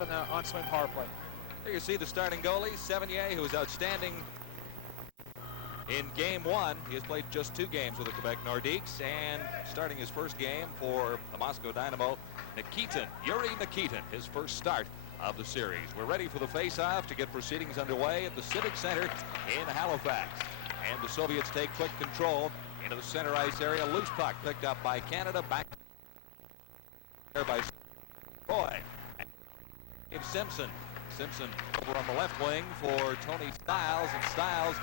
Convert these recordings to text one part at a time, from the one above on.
on the on-swing power play. Here you see the starting goalie, Sevigny, who was outstanding in Game 1. He has played just 2 games with the Quebec Nordiques, and starting his first game for the Moscow Dynamo, Yuri Nikitin, his first start of the series. We're ready for the face-off to get proceedings underway at the Civic Center in Halifax. And the Soviets take quick control into the center ice area. Loose puck picked up by Canada. Back there by Roy. Simpson over on the left wing for Tony Stiles, and Stiles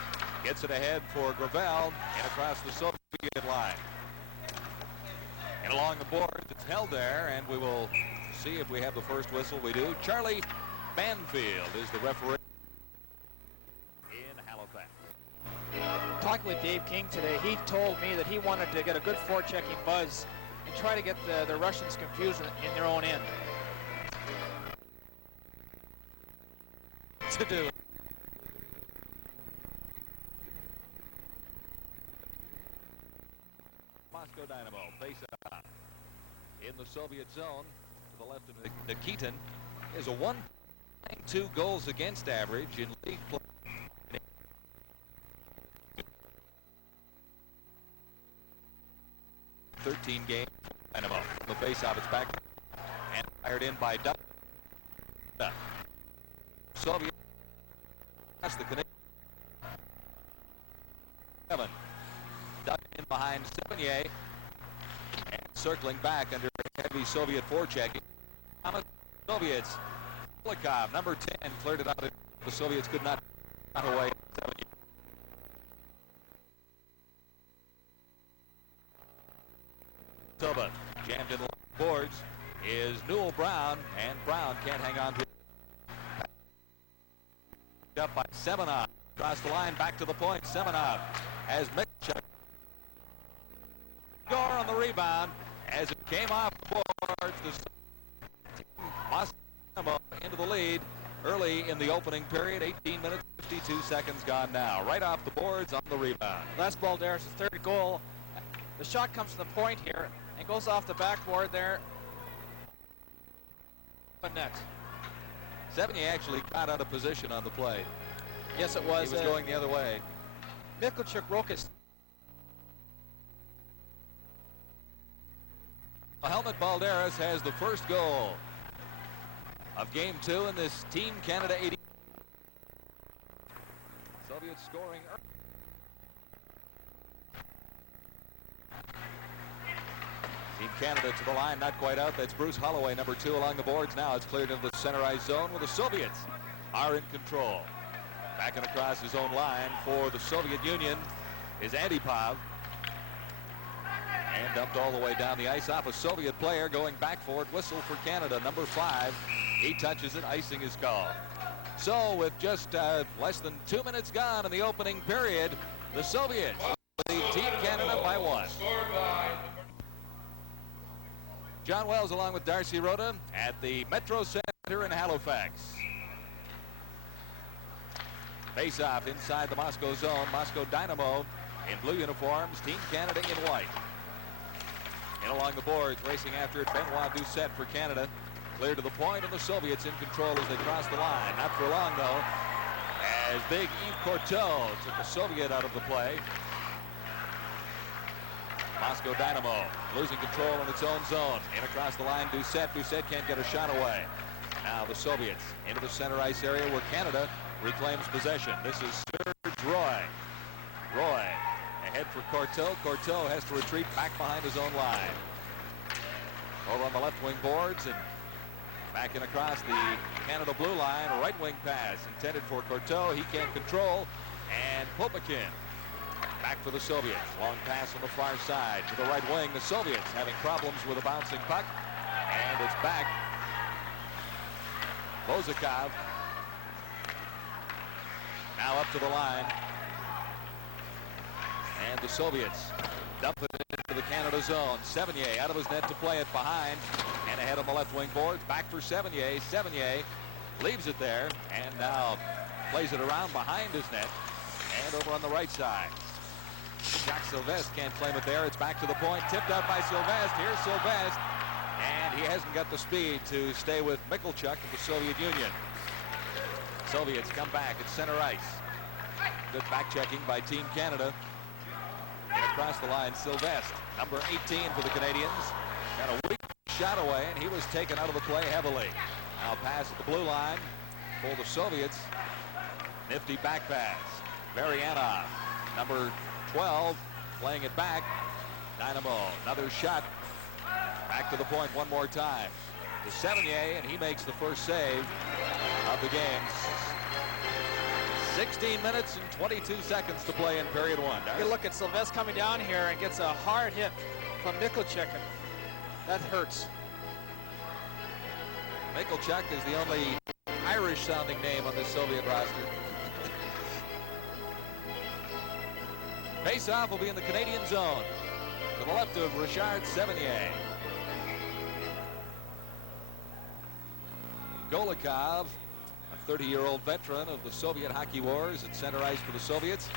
gets it ahead for Gravel and across the Soviet line. And along the board, it's held there, and we will see if we have the first whistle. We do. Charlie Banfield is the referee in Halifax. Talking with Dave King today, he told me that he wanted to get a good forechecking buzz and try to get the Russians confused in their own end. To do. Moscow Dynamo face off in the Soviet zone to the left of Nikitin. Is a 1.92 goals against average in league play. 13 games. Dynamo. The face-off, it's back and fired in by Duck. Soviet. That's the Canadian. Kevin. Duck in behind Sevigny. And circling back under heavy Soviet forechecking. Soviets. Kulikov, number 10, cleared it out. The Soviets could not cut away. Silva jammed in the boards is Newell Brown, and Brown can't hang on to it. Up by Semenov. Across the line, back to the point. Semenov has Mitchell. Score on the rebound as it came off the boards. The Moscow into the lead early in the opening period. 18 minutes, 52 seconds gone now. Right off the boards on the rebound. That's Balderas' third goal. The shot comes to the point here and goes off the backboard there. But net. Sevigny actually got out of position on the play. Yes, it was. He was going the other way. Mikkelchuk broke his. Helmut Balderas has the first goal of Game 2 in this Team Canada 80. Soviets scoring early. Team Canada to the line, not quite out. That's Bruce Holloway, number 2, along the boards now. It's cleared into the center ice zone where the Soviets are in control. Backing across his own line for the Soviet Union is Antipov. And dumped all the way down the ice off a Soviet player going back for it. Whistle for Canada, number 5. He touches it, icing is called. So with just less than 2 minutes gone in the opening period, the Soviets lead Team Canada by 1. John Wells along with Darcy Rhoda at the Metro Center in Halifax. Face-off inside the Moscow zone. Moscow Dynamo in blue uniforms. Team Canada in white. And along the boards, racing after it, Benoit Doucette for Canada. Clear to the point, and the Soviets in control as they cross the line. Not for long, though, as big Yves Courteau took the Soviet out of the play. Moscow Dynamo losing control in its own zone. In across the line, Doucette. Doucette can't get a shot away. Now the Soviets into the center ice area where Canada reclaims possession. This is Serge Roy. Roy ahead for Courteau. Courteau has to retreat back behind his own line. Over on the left wing boards and back in across the Canada blue line. A right wing pass intended for Courteau. He can't control. And Popakin back for the Soviets. Long pass on the far side to the right wing. The Soviets having problems with a bouncing puck. And it's back. Bozakov now up to the line. And the Soviets dump it into the Canada zone. Sevigny out of his net to play it behind. And ahead on the left wing boards. Back for Sevigny. Sevigny leaves it there. And now plays it around behind his net. And over on the right side. Jacques Sylvestre can't claim it there. It's back to the point. Tipped out by Sylvestre. Here's Sylvestre. And he hasn't got the speed to stay with Michalchuk of the Soviet Union. Soviets come back at center ice. Good back checking by Team Canada. And across the line, Sylvestre, number 18 for the Canadians. Got a weak shot away, and he was taken out of the play heavily. Now pass at the blue line for the Soviets. Nifty back pass. Varianov, number 12, playing it back. Dynamo, another shot. Back to the point one more time. To Sevigny, and he makes the first save of the game. 16 minutes and 22 seconds to play in period one. You look at Sylvestre coming down here and gets a hard hit from Michalchuk. That hurts. Michalchuk is the only Irish-sounding name on this Soviet roster. Face-off will be in the Canadian zone. To the left of Richard Sevigny. Golikov, a 30-year-old veteran of the Soviet hockey wars at center ice for the Soviets,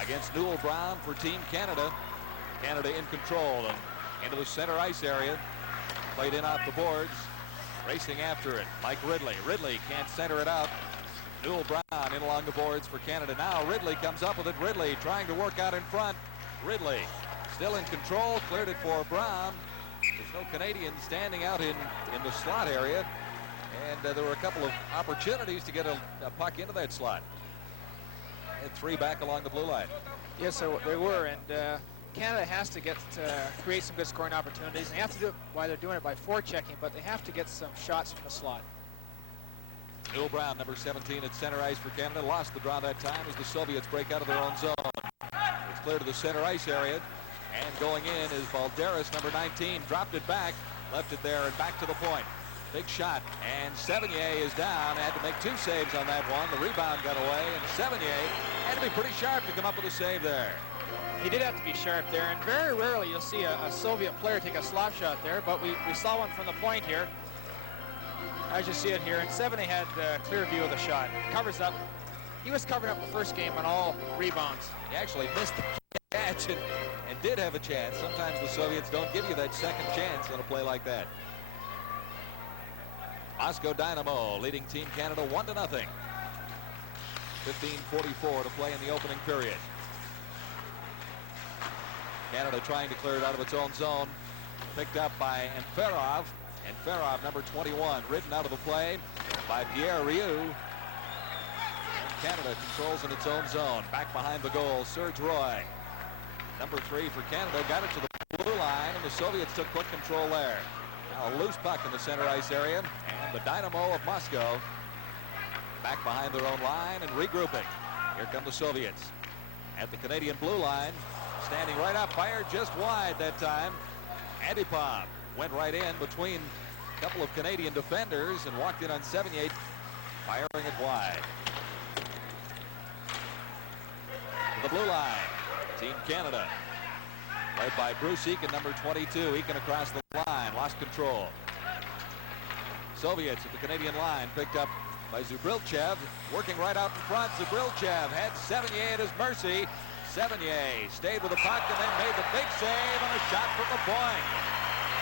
against Newell Brown for Team Canada. Canada in control and into the center ice area. Played in off the boards. Racing after it. Mike Ridley. Ridley can't center it out. Newell Brown in along the boards for Canada. Now Ridley comes up with it. Ridley trying to work out in front. Ridley still in control. Cleared it for Brown. There's no Canadian standing out in the slot area. And there were a couple of opportunities to get a puck into that slot. And three back along the blue line. Yes, so they were. And Canada has to create some good scoring opportunities. They have to do it while they're doing it by forechecking, but they have to get some shots from the slot. Newell Brown, number 17 at center ice for Canada, lost the draw that time as the Soviets break out of their own zone. It's clear to the center ice area, and going in is Valderas, number 19, dropped it back, left it there, and back to the point. Big shot, and Sevigny is down. Had to make two saves on that one. The rebound got away, and Sevigny had to be pretty sharp to come up with a save there. He did have to be sharp there, and very rarely you'll see a Soviet player take a slap shot there, but we saw one from the point here, as you see it here, and Sevigny had a clear view of the shot. Covers up. He was covering up the first game on all rebounds. He actually missed the catch and did have a chance. Sometimes the Soviets don't give you that second chance on a play like that. Moscow Dynamo leading Team Canada 1-0. 15:44 to play in the opening period. Canada trying to clear it out of its own zone. Picked up by Enferov. Enferov, number 21, ridden out of the play by Pierre Rioux. And Canada controls in its own zone. Back behind the goal, Serge Roy. Number 3 for Canada, got it to the blue line, and the Soviets took quick control there. Now a loose puck in the center ice area, and the Dynamo of Moscow back behind their own line and regrouping. Here come the Soviets at the Canadian blue line. Standing right up, fired just wide that time. Antipov went right in between a couple of Canadian defenders and walked in on 78, firing it wide. To the blue line, Team Canada, led by Bruce Eakin, number 22. Eakin across the line, lost control. Soviets at the Canadian line, picked up by Zubrilchev, working right out in front. Zubrilchev had Sevigny at his mercy. Sevigny stayed with the puck and then made the big save on a shot from the point.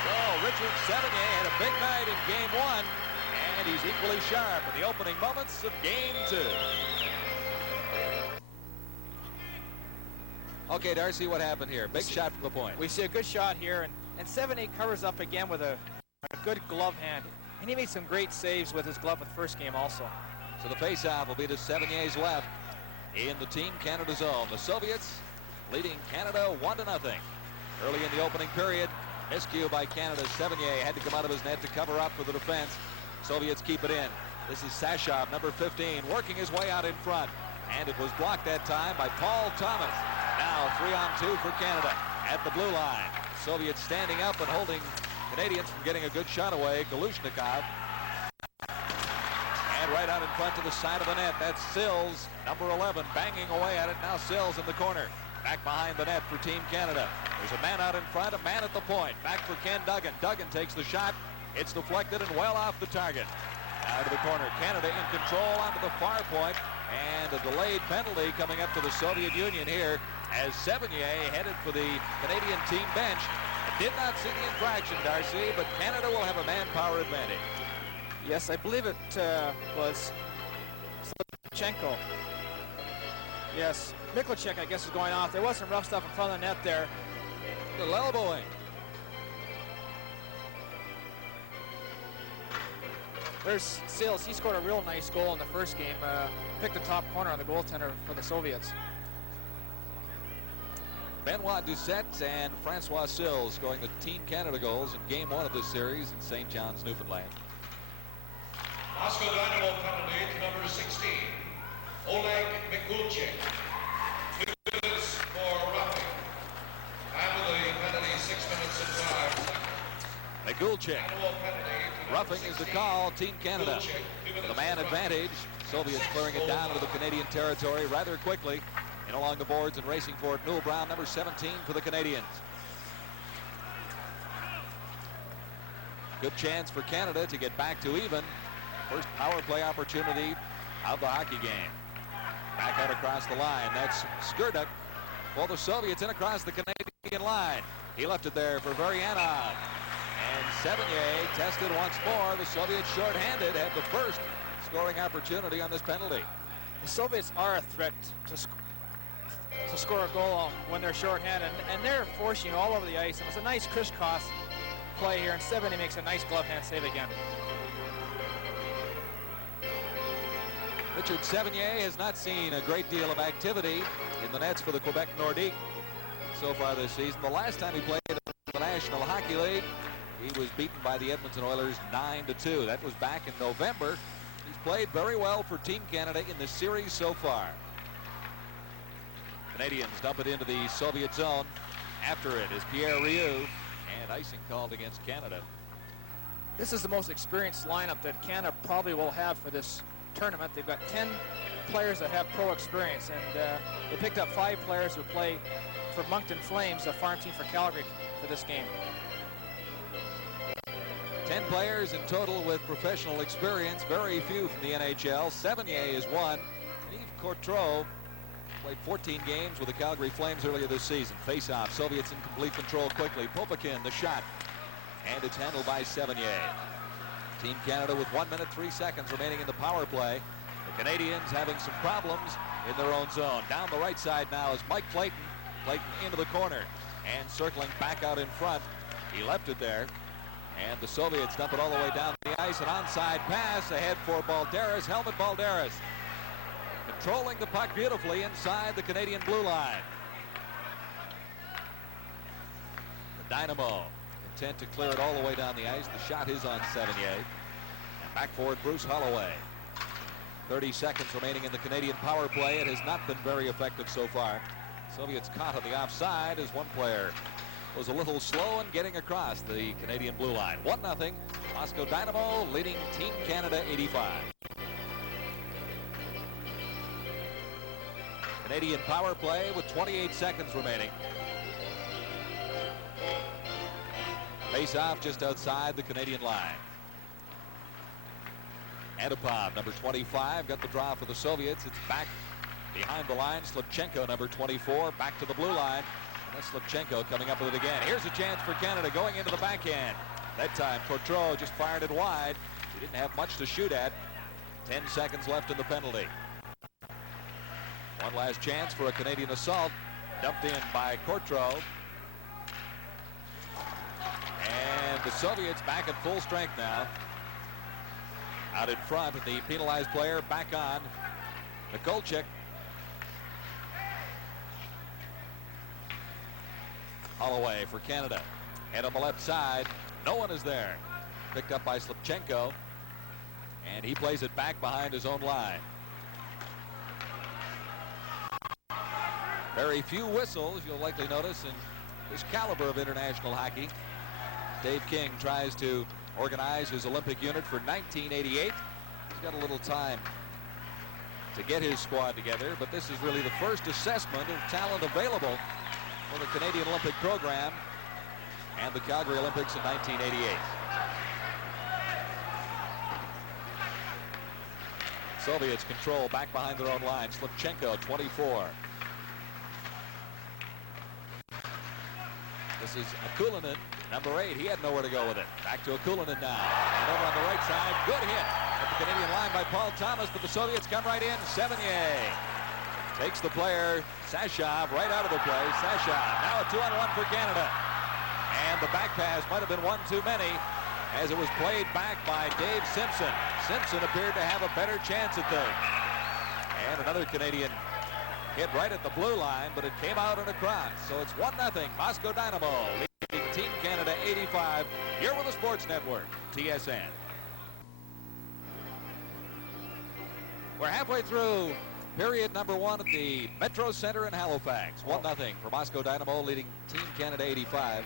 So Richard Sevigny had a big night in game one, and he's equally sharp in the opening moments of game two. Okay, Darcy, what happened here? Big shot from the point. We see a good shot here, and Sevigny covers up again with a good glove hand. And he made some great saves with his glove in the first game also. So the faceoff will be to Sevigny's left in the Team Canada zone. The Soviets leading Canada 1-0. Early in the opening period, miscue by Canada. Sevigny had to come out of his net to cover up for the defense. Soviets keep it in. This is Sashov, number 15, working his way out in front. And it was blocked that time by Paul Thomas. Now 3-on-2 for Canada at the blue line. Soviets standing up and holding Canadians from getting a good shot away. Galushnikov. And right out in front to the side of the net. That's Sills, number 11, banging away at it. Now Sills in the corner. Back behind the net for Team Canada. There's a man out in front, a man at the point. Back for Ken Duggan. Duggan takes the shot. It's deflected and well off the target. Out of the corner. Canada in control onto the far point. And a delayed penalty coming up to the Soviet Union here as Sevigny headed for the Canadian team bench. Did not see the infraction, Darcy, but Canada will have a manpower advantage. Yes, I believe it was Slipchenko. Yes, Miklicek, I guess, is going off. There was some rough stuff in front of the net there. Little elbowing. There's Sills. He scored a real nice goal in the first game. Picked the top corner on the goaltender for the Soviets. Benoit Doucette and Francois Sills scoring the Team Canada goals in Game 1 of this series in St. John's, Newfoundland. Moscow Dynamo penalty to number 16, Oleg Mikulchik. 2 minutes for roughing. After the penalty, 6 minutes and 5 seconds. Mikulchik. Roughing is the call. Team Canada. The man advantage. Soviets clearing it down into the Canadian territory rather quickly. In along the boards and racing for it, Newell Brown, number 17 for the Canadians. Good chance for Canada to get back to even. First power play opportunity of the hockey game. Back out across the line. That's Skurduk for the Soviets in across the Canadian line. He left it there for Varianov. And Sevigny tested once more. The Soviets shorthanded had the first scoring opportunity on this penalty. The Soviets are a threat to score a goal when they're shorthanded, and they're forcing all over the ice. And it's a nice crisscross play here, and Sevigny makes a nice glove hand save again. Richard Sevigny has not seen a great deal of activity in the nets for the Quebec Nordique so far this season. The last time he played in the National Hockey League, he was beaten by the Edmonton Oilers 9-2. That was back in November. He's played very well for Team Canada in the series so far. Canadians dump it into the Soviet zone. After it is Pierre Rioux, and icing called against Canada. This is the most experienced lineup that Canada probably will have for this tournament. They've got 10 players that have pro experience, and they picked up 5 players who play for Moncton Flames, a farm team for Calgary, for this game. 10 players in total with professional experience, very few from the NHL. Sevigny is one. Yves Courtreau played 14 games with the Calgary Flames earlier this season. Face-off, Soviets in complete control quickly. Popokin, the shot, and it's handled by Sevigny. Team Canada with 1 minute 3 seconds remaining in the power play. The Canadians having some problems in their own zone. Down the right side now is Mike Clayton. Clayton into the corner and circling back out in front. He left it there. And the Soviets dump it all the way down the ice. An onside pass ahead for Balderas. Helmut Balderas controlling the puck beautifully inside the Canadian blue line. The Dynamo content to clear it all the way down the ice. The shot is on Sevigny. And back forward, Bruce Holloway. 30 seconds remaining in the Canadian power play. It has not been very effective so far. Soviets caught on the offside as one player was a little slow in getting across the Canadian blue line. 1-0. Moscow Dynamo leading Team Canada 85. Canadian power play with 28 seconds remaining. Face-off just outside the Canadian line. Antipov, number 25, got the draw for the Soviets. It's back behind the line. Slipchenko, number 24, back to the blue line. And that's Slipchenko coming up with it again. Here's a chance for Canada going into the backhand. That time, Courtreau just fired it wide. He didn't have much to shoot at. 10 seconds left in the penalty. One last chance for a Canadian assault. Dumped in by Courtreau. And the Soviets back at full strength now. Out in front, and the penalized player back on. Mikulchik. Holloway for Canada. And on the left side, no one is there. Picked up by Slipchenko. And he plays it back behind his own line. Very few whistles, you'll likely notice, in this caliber of international hockey. Dave King tries to organize his Olympic unit for 1988. He's got a little time to get his squad together, but this is really the first assessment of talent available for the Canadian Olympic program and the Calgary Olympics in 1988. Soviets control back behind their own line. Slipchenko, 24. This is Akulinen, number 8. He had nowhere to go with it. Back to Akulinen now. And over on the right side, good hit at the Canadian line by Paul Thomas, but the Soviets come right in. Sevigny takes the player, Sashov, right out of the play. Sashov, now a 2-on-1 for Canada. And the back pass might have been one too many as it was played back by Dave Simpson. Simpson appeared to have a better chance at things. And another Canadian hit right at the blue line, but it came out and across. So it's 1-0 Moscow Dynamo leading Team Canada 85. You're with the Sports Network, TSN. We're halfway through period number 1 at the Metro Center in Halifax. 1-0 for Moscow Dynamo leading Team Canada 85.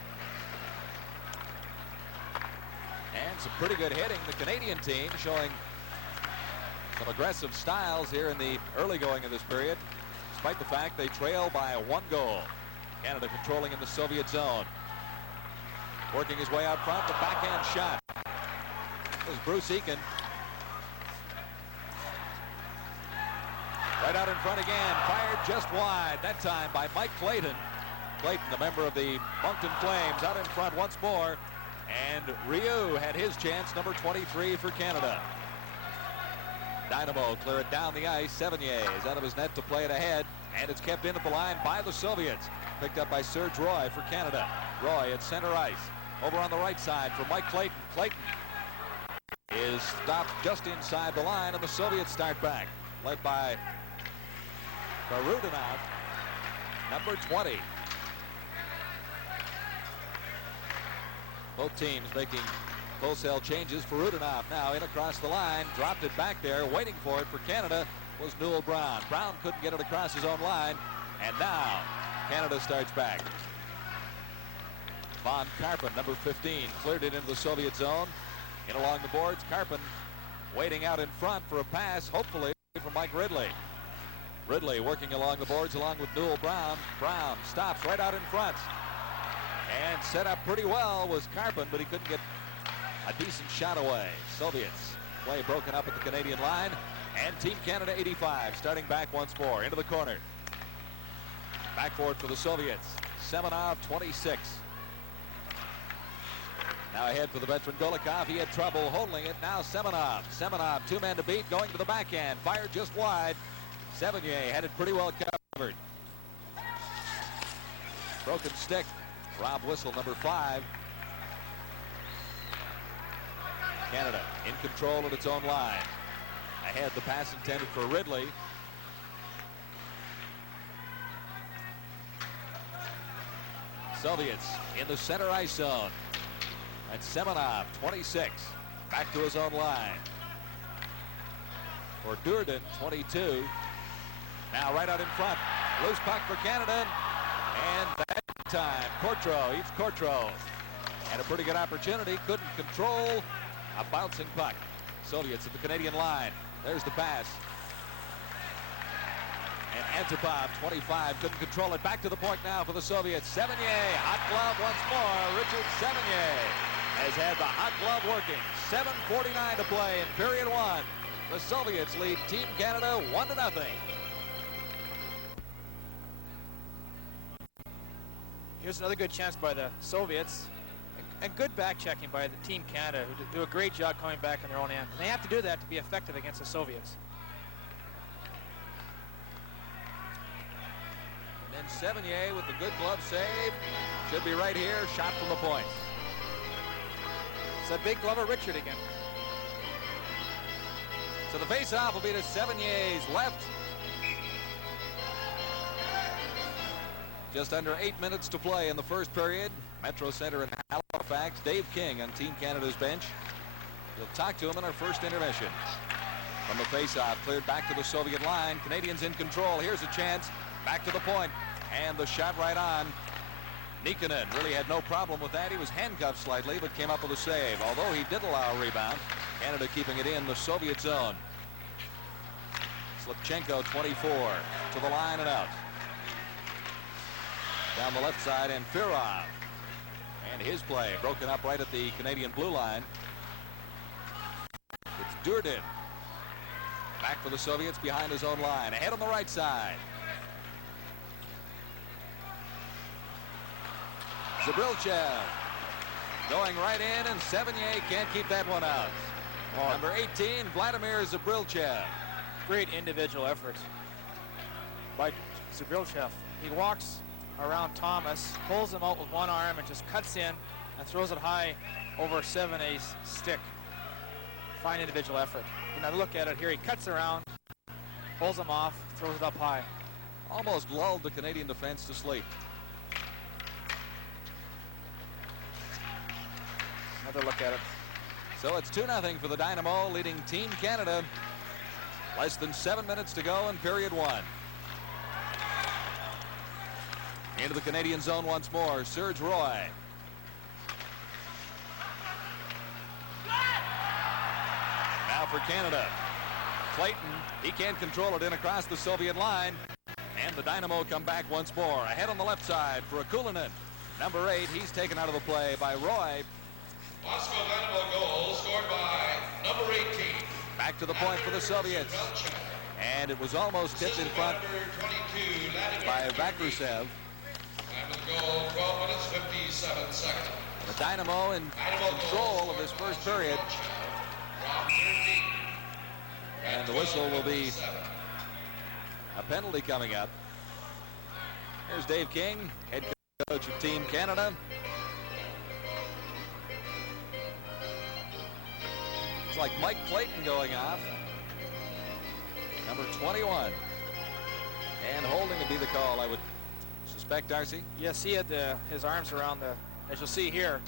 And some pretty good hitting. The Canadian team showing some aggressive styles here in the early going of this period, despite the fact they trail by 1 goal. Canada controlling in the Soviet zone. Working his way out front, the backhand shot. It was Bruce Eakin. Right out in front again, fired just wide, that time by Mike Clayton. Clayton, a member of the Moncton Flames, out in front once more. And Ryu had his chance, number 23 for Canada. Dynamo clear it down the ice. Sevigny is out of his net to play it ahead, and it's kept in at the line by the Soviets. Picked up by Serge Roy for Canada. Roy at center ice. Over on the right side for Mike Clayton. Clayton is stopped just inside the line, and the Soviets start back. Led by Barudinov, number 20. Both teams making wholesale changes. For Rudinov now in across the line, dropped it back there. Waiting for it for Canada was Newell Brown. Brown couldn't get it across his own line, and now Canada starts back. Von Karpen, number 15, cleared it into the Soviet zone. In along the boards, Karpen waiting out in front for a pass, hopefully from Mike Ridley. Ridley working along the boards along with Newell Brown. Brown stops right out in front. And set up pretty well was Karpen, but he couldn't get a decent shot away. Soviets play broken up at the Canadian line. And Team Canada 85 starting back once more into the corner. Back for it for the Soviets. Semenov 26. Now ahead for the veteran Golikov. He had trouble holding it. Now Semenov. Semenov, 2 men to beat, going to the backhand. Fired just wide. Sevigny had it pretty well covered. Broken stick. Rob Whistle, number 5. Canada in control of its own line. Ahead, the pass intended for Ridley. Soviets in the center ice zone. That's Semenov, 26. Back to his own line. For Durden, 22. Now right out in front. Loose puck for Canada. And that time, Courtreau, Yves Courtreau. Had a pretty good opportunity. Couldn't control a bouncing puck. Soviets at the Canadian line. There's the pass. And Antipov, 25, couldn't control it. Back to the point now for the Soviets. Sevigny, hot glove once more. Richard Sevigny has had the hot glove working. 7:49 to play in period 1. The Soviets lead Team Canada 1-0. Here's another good chance by the Soviets. And good back checking by the Team Canada, who do a great job coming back on their own end. And they have to do that to be effective against the Soviets. And then Sevigny with the good glove save. Should be right here. Shot from the point. It's a big glover Richard again. So the face-off will be to Sevigny's left. Just under 8 minutes to play in the first period. Metro Center in Halifax. Dave King on Team Canada's bench. We'll talk to him in our first intermission. From the face-off, cleared back to the Soviet line. Canadians in control. Here's a chance. Back to the point. And the shot right on. Nikkanen really had no problem with that. He was handcuffed slightly, but came up with a save. Although he did allow a rebound. Canada keeping it in the Soviet zone. Slipchenko, 24, to the line and out. Down the left side, and Firov. And his play broken up right at the Canadian blue line. It's Durden. Back for the Soviets behind his own line. Ahead on the right side. Zabrilchev going right in, and Sevigny can't keep that one out. Number 18, Vladimir Zabrilchev. Great individual effort by Zabrilchev. He walks around Thomas, pulls him out with one arm, and just cuts in and throws it high over Sevigny's stick. Fine individual effort. You know, look at it here. He cuts around, pulls him off, throws it up high. Almost lulled the Canadian defense to sleep. Another look at it. So it's 2-0 for the Dynamo, leading Team Canada. Less than 7 minutes to go in period one. Into the Canadian zone once more, Serge Roy. Now for Canada. Clayton, he can't control it in across the Soviet line. And the Dynamo come back once more. Ahead on the left side for Akulinen. Number 8, he's taken out of the play by Roy. Moscow Dynamo goal scored by number 18. Back to the point for the Soviets. And it was almost tipped in front by Vakrusev. Time of the goal, 12 minutes, 57 seconds. The Dynamo in control of this first period. And the whistle will be a penalty coming up. Here's Dave King, head coach of Team Canada. It's like Mike Clayton going off. Number 21. And holding to be the call, I would suspect, Darcy. Yes, he had his arms around the, as you'll see here,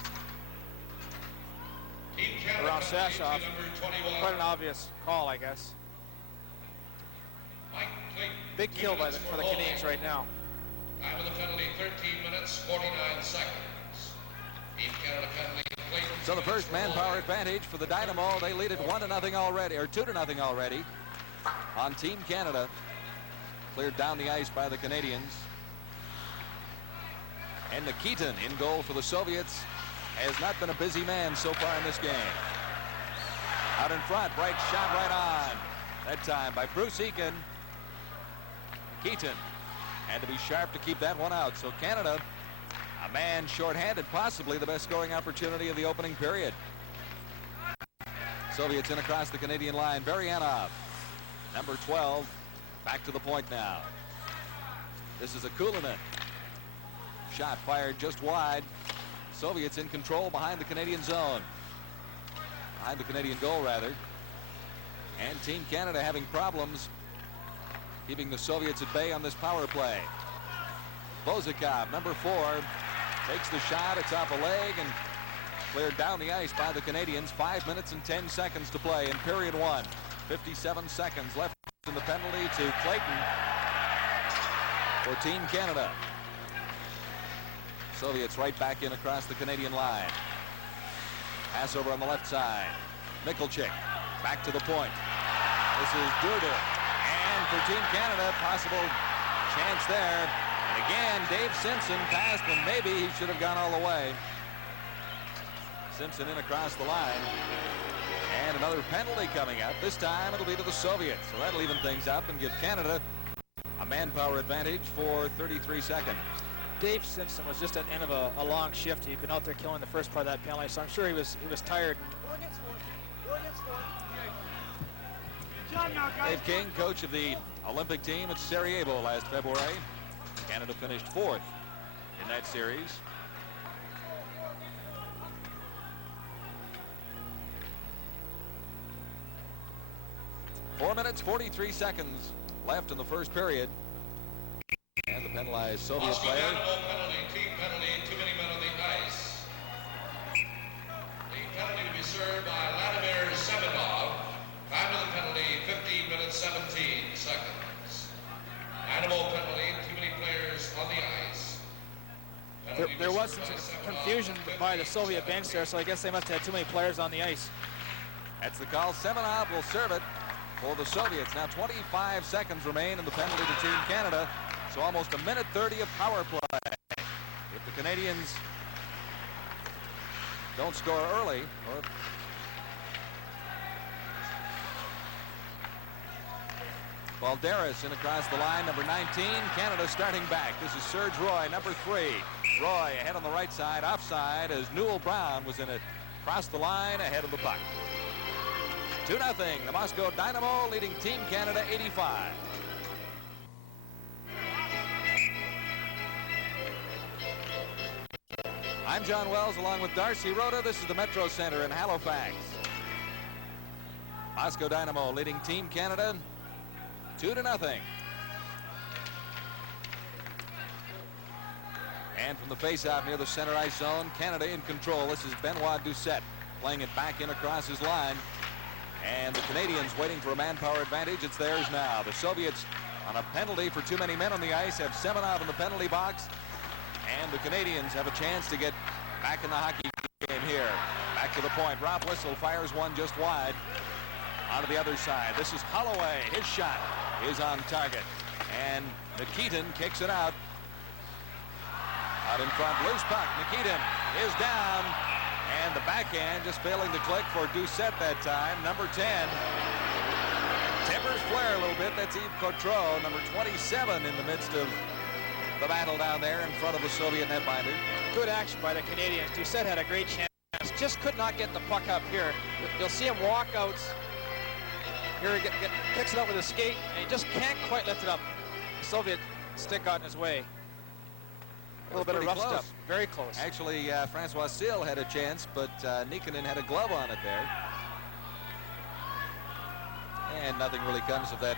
around Sashoff. Quite an obvious call, I guess. Big kill for the Canadians right now. Time of the penalty, 13 minutes, 49 seconds. Team Canada penalty. So the first manpower advantage for the Dynamo. They lead it 1-0 already, or 2-0 already on Team Canada. Cleared down the ice by the Canadians. And Nikitin in goal for the Soviets has not been a busy man so far in this game. Out in front, right shot right on. That time by Bruce Eakin. Nikitin had to be sharp to keep that one out. So Canada, a man shorthanded, possibly the best scoring opportunity of the opening period. Soviets in across the Canadian line. Varianov, number 12, back to the point now. This is Akulinen. Shot fired just wide. Soviets in control behind the Canadian zone. Behind the Canadian goal, rather. And Team Canada having problems keeping the Soviets at bay on this power play. Bozakov, number 4, takes the shot. It's off a leg and cleared down the ice by the Canadians. 5 minutes and 10 seconds to play in period one. 57 seconds left in the penalty to Clayton for Team Canada. Soviets right back in across the Canadian line. Pass over on the left side. Mikulchik back to the point. This is Durden. And for Team Canada, possible chance there. And again, Dave Simpson passed, and maybe he should have gone all the way. Simpson in across the line. And another penalty coming up. This time it'll be to the Soviets. So that'll even things up and give Canada a manpower advantage for 33 seconds. Dave Simpson was just at the end of a long shift. He'd been out there killing the first part of that penalty, so I'm sure he was tired. Dave King, coach of the Olympic team at Sarajevo last February. Canada finished 4th in that series. Four minutes, 43 seconds left in the first period. And the penalized Soviet player. Penalty, team penalty, too many men on the ice. The penalty to be served by Vladimir Semenov. Time of the penalty, 15 minutes, 17 seconds. Animal penalty, too many players on the ice. There was some confusion by the Soviet bench there, so I guess they must have had too many players on the ice. That's the call. Semenov will serve it for the Soviets. Now 25 seconds remain in the penalty to Team Canada. So almost a minute 30 of power play. If the Canadians don't score early, Balderas in across the line, number 19. Canada starting back. This is Serge Roy, number 3. Roy ahead on the right side, offside, as Newell Brown was in it. Across the line, ahead of the puck. 2-0, the Moscow Dynamo leading Team Canada 85. I'm John Wells along with Darcy Rhoda. This is the Metro Center in Halifax. Moscow Dynamo leading Team Canada 2-0. And from the face-off near the center ice zone, Canada in control. This is Benoit Doucette playing it back in across his line. And the Canadians waiting for a manpower advantage. It's theirs now. The Soviets on a penalty for too many men on the ice have Semenov in the penalty box. And the Canadians have a chance to get back in the hockey game here. Back to the point. Rob Whistle fires one just wide. Onto the other side. This is Holloway. His shot is on target. And Nikitin kicks it out. Out in front, loose puck. Nikitin is down. And the backhand just failing to click for Doucette that time. Number 10. Timbers flare a little bit. That's Yves Coutreau, number 27 in the midst of the battle down there in front of the Soviet netminder. Good action by the Canadians. Doucette had a great chance. Just could not get the puck up here. You'll see him walk out. Here he picks it up with his skate, and he just can't quite lift it up. The Soviet stick got in his way. A little bit of rough stuff. Very close. Actually, Francois Seal had a chance, but Nikkanen had a glove on it there. And nothing really comes of that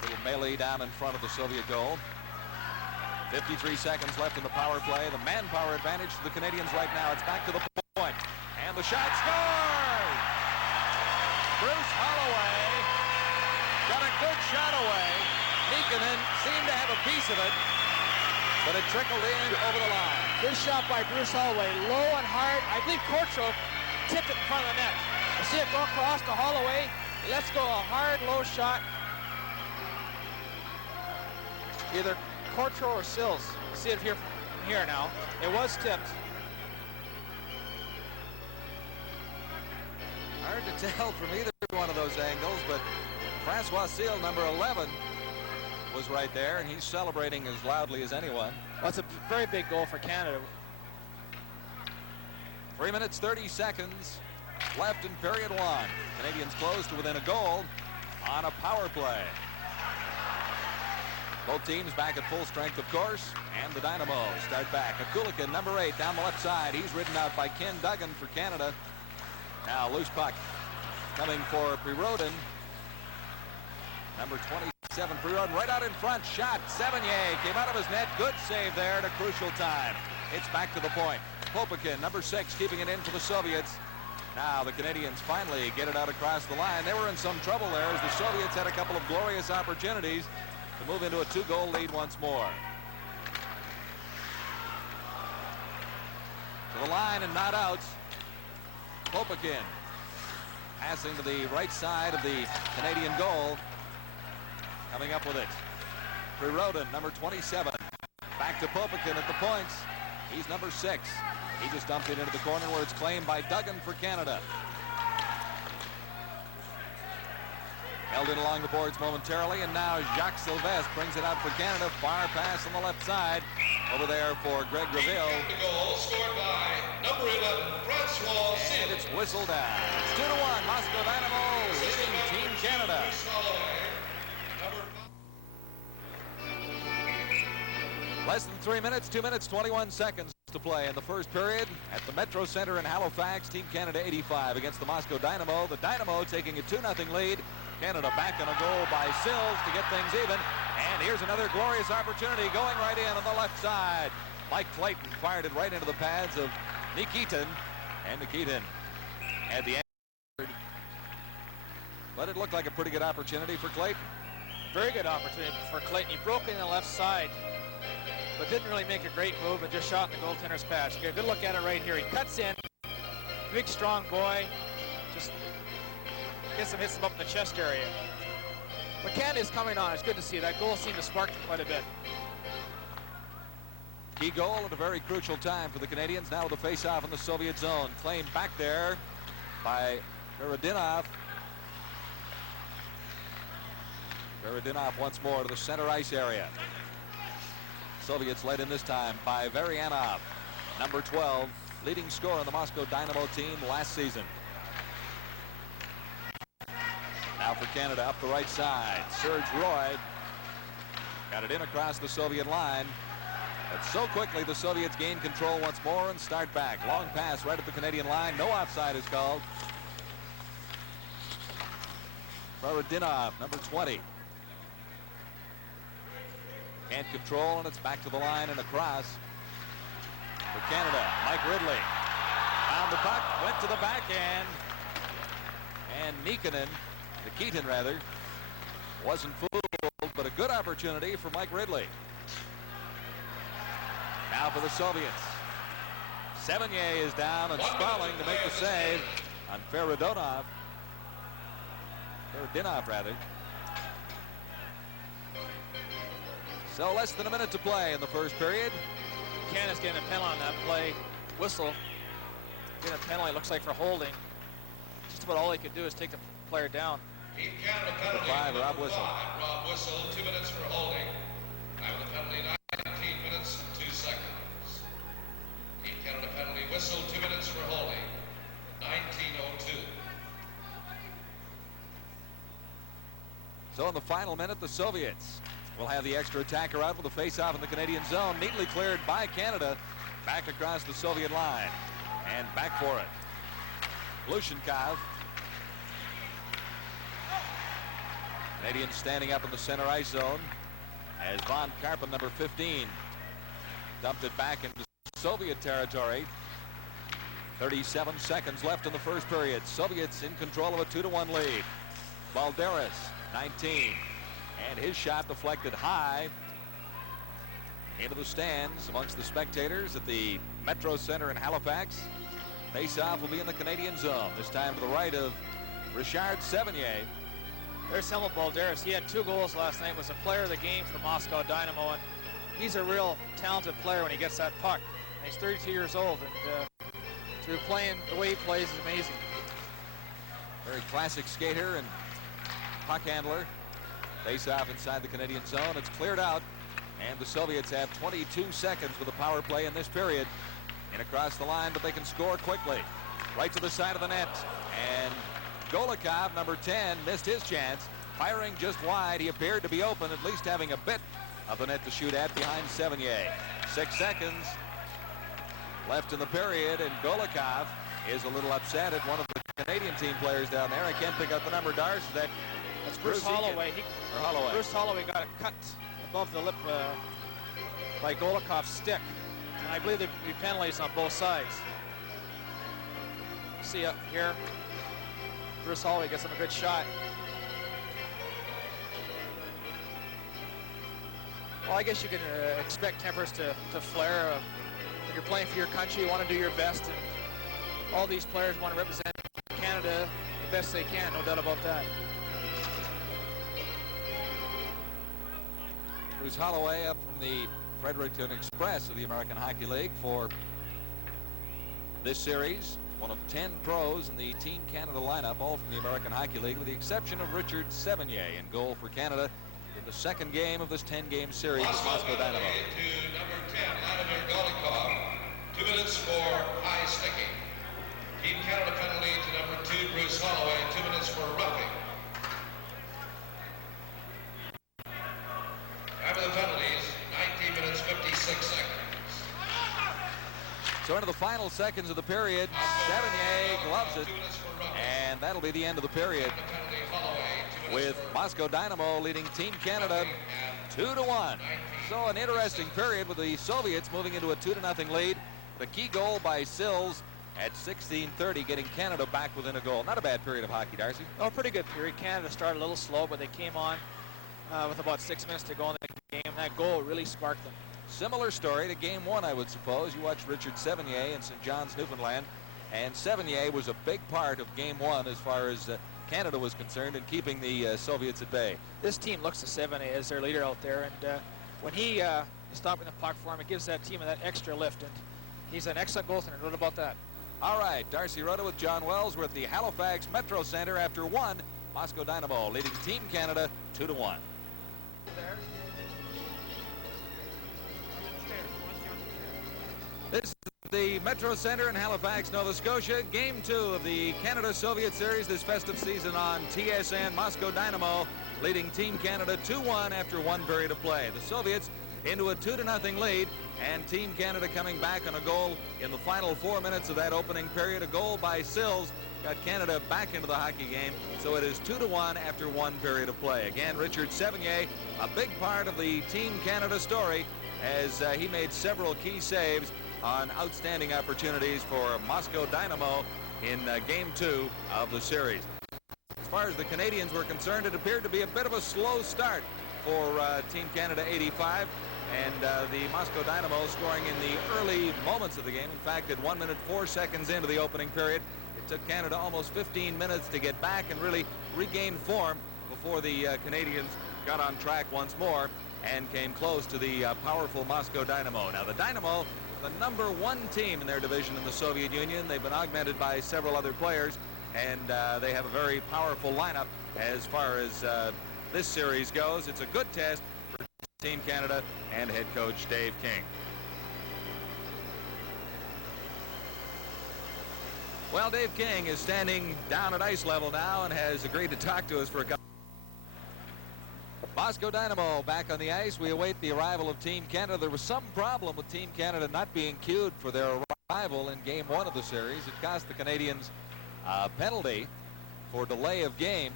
little melee down in front of the Soviet goal. 53 seconds left in the power play. The manpower advantage to the Canadians right now. It's back to the point. And the shot scores! Bruce Holloway got a good shot away. Nikkanen seemed to have a piece of it, but it trickled in over the line. Good shot by Bruce Holloway. Low and hard. I believe Coutreau tipped it in front of the net. You see it go across to Holloway. Let's go a hard, low shot. Either Coutreau or Sills. You see it here from here now. It was tipped. Hard to tell from either one of those angles, but Francois Seal, number 11, was right there, and he's celebrating as loudly as anyone. Well, it's a very big goal for Canada. 3 minutes, 30 seconds left in period 1. Canadians close to within a goal on a power play. Both teams back at full strength, of course, and the Dynamo start back. Akulikin, number 8, down the left side. He's ridden out by Ken Duggan for Canada. Now loose puck coming for Prirodin. Number 27, Prirodin, right out in front. Shot, Sevigny came out of his net. Good save there at a crucial time. It's back to the point. Popokin, number 6, keeping it in for the Soviets. Now the Canadians finally get it out across the line. They were in some trouble there as the Soviets had a couple of glorious opportunities to move into a 2-goal lead once more. To the line and not out. Popokin passing to the right side of the Canadian goal. Coming up with it. Prirodin, number 27. Back to Popokin at the points. He's number 6. He just dumped it into the corner where it's claimed by Duggan for Canada. Held in along the boards momentarily, and now Jacques Sylvestre brings it out for Canada. Far pass on the left side. Over there for Greg Reville. The goal scored by number 11, Francois Seal. And it's whistled down. It's 2-1. Moscow Dynamo leading Team Canada. Less than 3 minutes, 2 minutes, 21 seconds to play in the first period at the Metro Center in Halifax. Team Canada 85 against the Moscow Dynamo. The Dynamo taking a 2-0 lead. Canada back on a goal by Sills to get things even. And here's another glorious opportunity going right in on the left side. Mike Clayton fired it right into the pads of Nikitin. And Nikitin had the answer. But it looked like a pretty good opportunity for Clayton. Very good opportunity for Clayton. He broke in the left side, but didn't really make a great move and just shot in the goaltender's pass. Get a good look at it right here. He cuts in. Big, strong boy. Just hits him up in the chest area. But Canada is coming on. It's good to see. That goal seemed to spark him quite a bit. Key goal at a very crucial time for the Canadians. Now with a face-off in the Soviet zone. Claimed back there by Peredinov. Varadinov once more to the center ice area. Soviets led in this time by Varianov, number 12, leading scorer on the Moscow Dynamo team last season. Now for Canada up the right side. Serge Roy got it in across the Soviet line. But so quickly the Soviets gain control once more and start back. Long pass right at the Canadian line. No offside is called. Varadinov, number 20. Can't control, and it's back to the line and across. For Canada, Mike Ridley found the puck, went to the backhand, and Nikitin rather, wasn't fooled, but a good opportunity for Mike Ridley. Now for the Soviets. Sevigny is down and sprawling to make the save on Varadinov rather. So less than a minute to play in the first period. Canada's getting a penalty on that play. Whistle. Getting a penalty, looks like, for holding. Just about all they could do is take the player down. Team Canada penalty. 5, Rob Whistle. Rob Whistle, 2 minutes for holding. Time of the penalty, 19 minutes and 2 seconds. Team Canada penalty whistle, 2 minutes for holding. 19:02. So in the final minute, the Soviets will have the extra attacker out with a face-off in the Canadian zone. Neatly cleared by Canada. Back across the Soviet line. And back for it. Lushenkov. Canadians standing up in the center ice zone as Von Karpen, number 15, dumped it back into Soviet territory. 37 seconds left in the first period. Soviets in control of a 2-1 lead. Balderas, 19. And his shot deflected high into the stands amongst the spectators at the Metro Center in Halifax. Face-off will be in the Canadian zone, this time to the right of Richard Sevigny. There's Samuel Balderas. He had 2 goals last night, was a player of the game for Moscow Dynamo, and he's a real talented player when he gets that puck. And he's 32 years old, and to be playing the way he plays is amazing. Very classic skater and puck handler. Face-off inside the Canadian zone. It's cleared out, and the Soviets have 22 seconds with a power play in this period. In across the line, but they can score quickly. Right to the side of the net, and Golikov, number 10, missed his chance. Firing just wide. He appeared to be open, at least having a bit of the net to shoot at behind Sevigny. 6 seconds left in the period, and Golikov is a little upset at one of the Canadian team players down there. I can't pick out the number, Darce. That's Bruce Holloway. Holloway. Bruce Holloway got a cut above the lip by Golikov's stick. And I believe there'd be penalties on both sides. See up here, Bruce Holloway gets him a good shot. Well, I guess you can expect tempers to flare. When you're playing for your country, you want to do your best, and all these players want to represent Canada the best they can, no doubt about that. Bruce Holloway up from the Fredericton Express of the American Hockey League for this series. One of 10 pros in the Team Canada lineup, all from the American Hockey League, with the exception of Richard Sevigny in goal for Canada in the second game of this 10-game series with Moscow Dynamo. To number 10, Vladimir Golikov, 2 minutes for high sticking. Team Canada penalty to number 2, Bruce Holloway, 2 minutes for roughing. After the penalties, 19 minutes, 56 seconds. So into the final seconds of the period, Sevigny gloves it, and that'll be the end of the period, with Moscow Dynamo leading Team Canada 2-1. So an interesting period with the Soviets moving into a 2-0 lead. The key goal by Sills at 16:30, getting Canada back within a goal. Not a bad period of hockey, Darcy. Oh, pretty good period. Canada started a little slow, but they came on with about 6 minutes to go in the game. That goal really sparked them. Similar story to game 1, I would suppose. You watched Richard Sevigny in St. John's, Newfoundland, and Sevigny was a big part of game 1 as far as Canada was concerned in keeping the Soviets at bay. This team looks to Sevigny as their leader out there, and when he is stopping the puck for him, it gives that team that extra lift, and he's an excellent goaltender. What about that? All right, Darcy Rhoda with John Wells. We're at the Halifax Metro Center after 1. Moscow Dynamo leading Team Canada 2-1. the Metro Center in Halifax, Nova Scotia. Game 2 of the Canada-Soviet Series this festive season on TSN. Moscow Dynamo leading Team Canada 2-1 after one period of play. The Soviets into a 2-0 lead, and Team Canada coming back on a goal in the final 4 minutes of that opening period. A goal by Sills got Canada back into the hockey game, so it is 2-1 after one period of play. Again, Richard Sevigny, a big part of the Team Canada story, as he made several key saves on outstanding opportunities for Moscow Dynamo in Game 2 of the series. As far as the Canadians were concerned, it appeared to be a bit of a slow start for Team Canada 85, and the Moscow Dynamo scoring in the early moments of the game. In fact, at 1 minute 4 seconds into the opening period, it took Canada almost 15 minutes to get back and really regain form before the Canadians got on track once more and came close to the powerful Moscow Dynamo. Now, the Dynamo, the #1 team in their division in the Soviet Union. They've been augmented by several other players, and they have a very powerful lineup as far as this series goes. It's a good test for Team Canada and head coach Dave King. Well, Dave King is standing down at ice level now and has agreed to talk to us for a couple. Moscow Dynamo back on the ice. We await the arrival of Team Canada. There was some problem with Team Canada not being cued for their arrival in Game 1 of the series. It cost the Canadians a penalty for delay of game,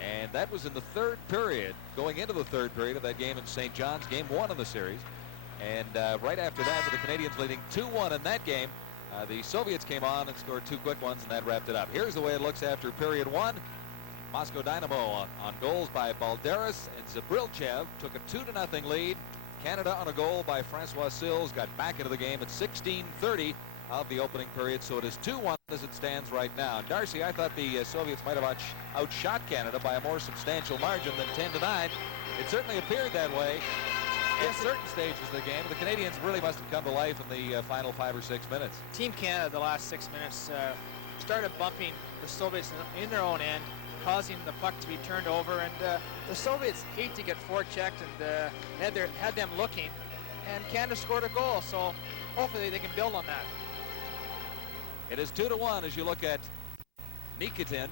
and that was in the third period, going into the third period of that game in St. John's, Game 1 of the series. And right after that, with the Canadians leading 2-1 in that game, the Soviets came on and scored 2 quick ones, and that wrapped it up. Here's the way it looks after period 1. Moscow Dynamo on goals by Balderas and Zabrilchev took a 2-0 lead. Canada on a goal by Francois Sills got back into the game at 16:30 of the opening period, so it is 2-1 as it stands right now. And Darcy, I thought the Soviets might have outshot Canada by a more substantial margin than 10-9. It certainly appeared that way at certain stages of the game. The Canadians really must have come to life in the final 5 or 6 minutes. Team Canada, the last 6 minutes, started bumping the Soviets in their own end, causing the puck to be turned over, and the Soviets hate to get forechecked, and had them looking, and Canada scored a goal, so hopefully they can build on that. It is 2-1 as you look at Nikitin,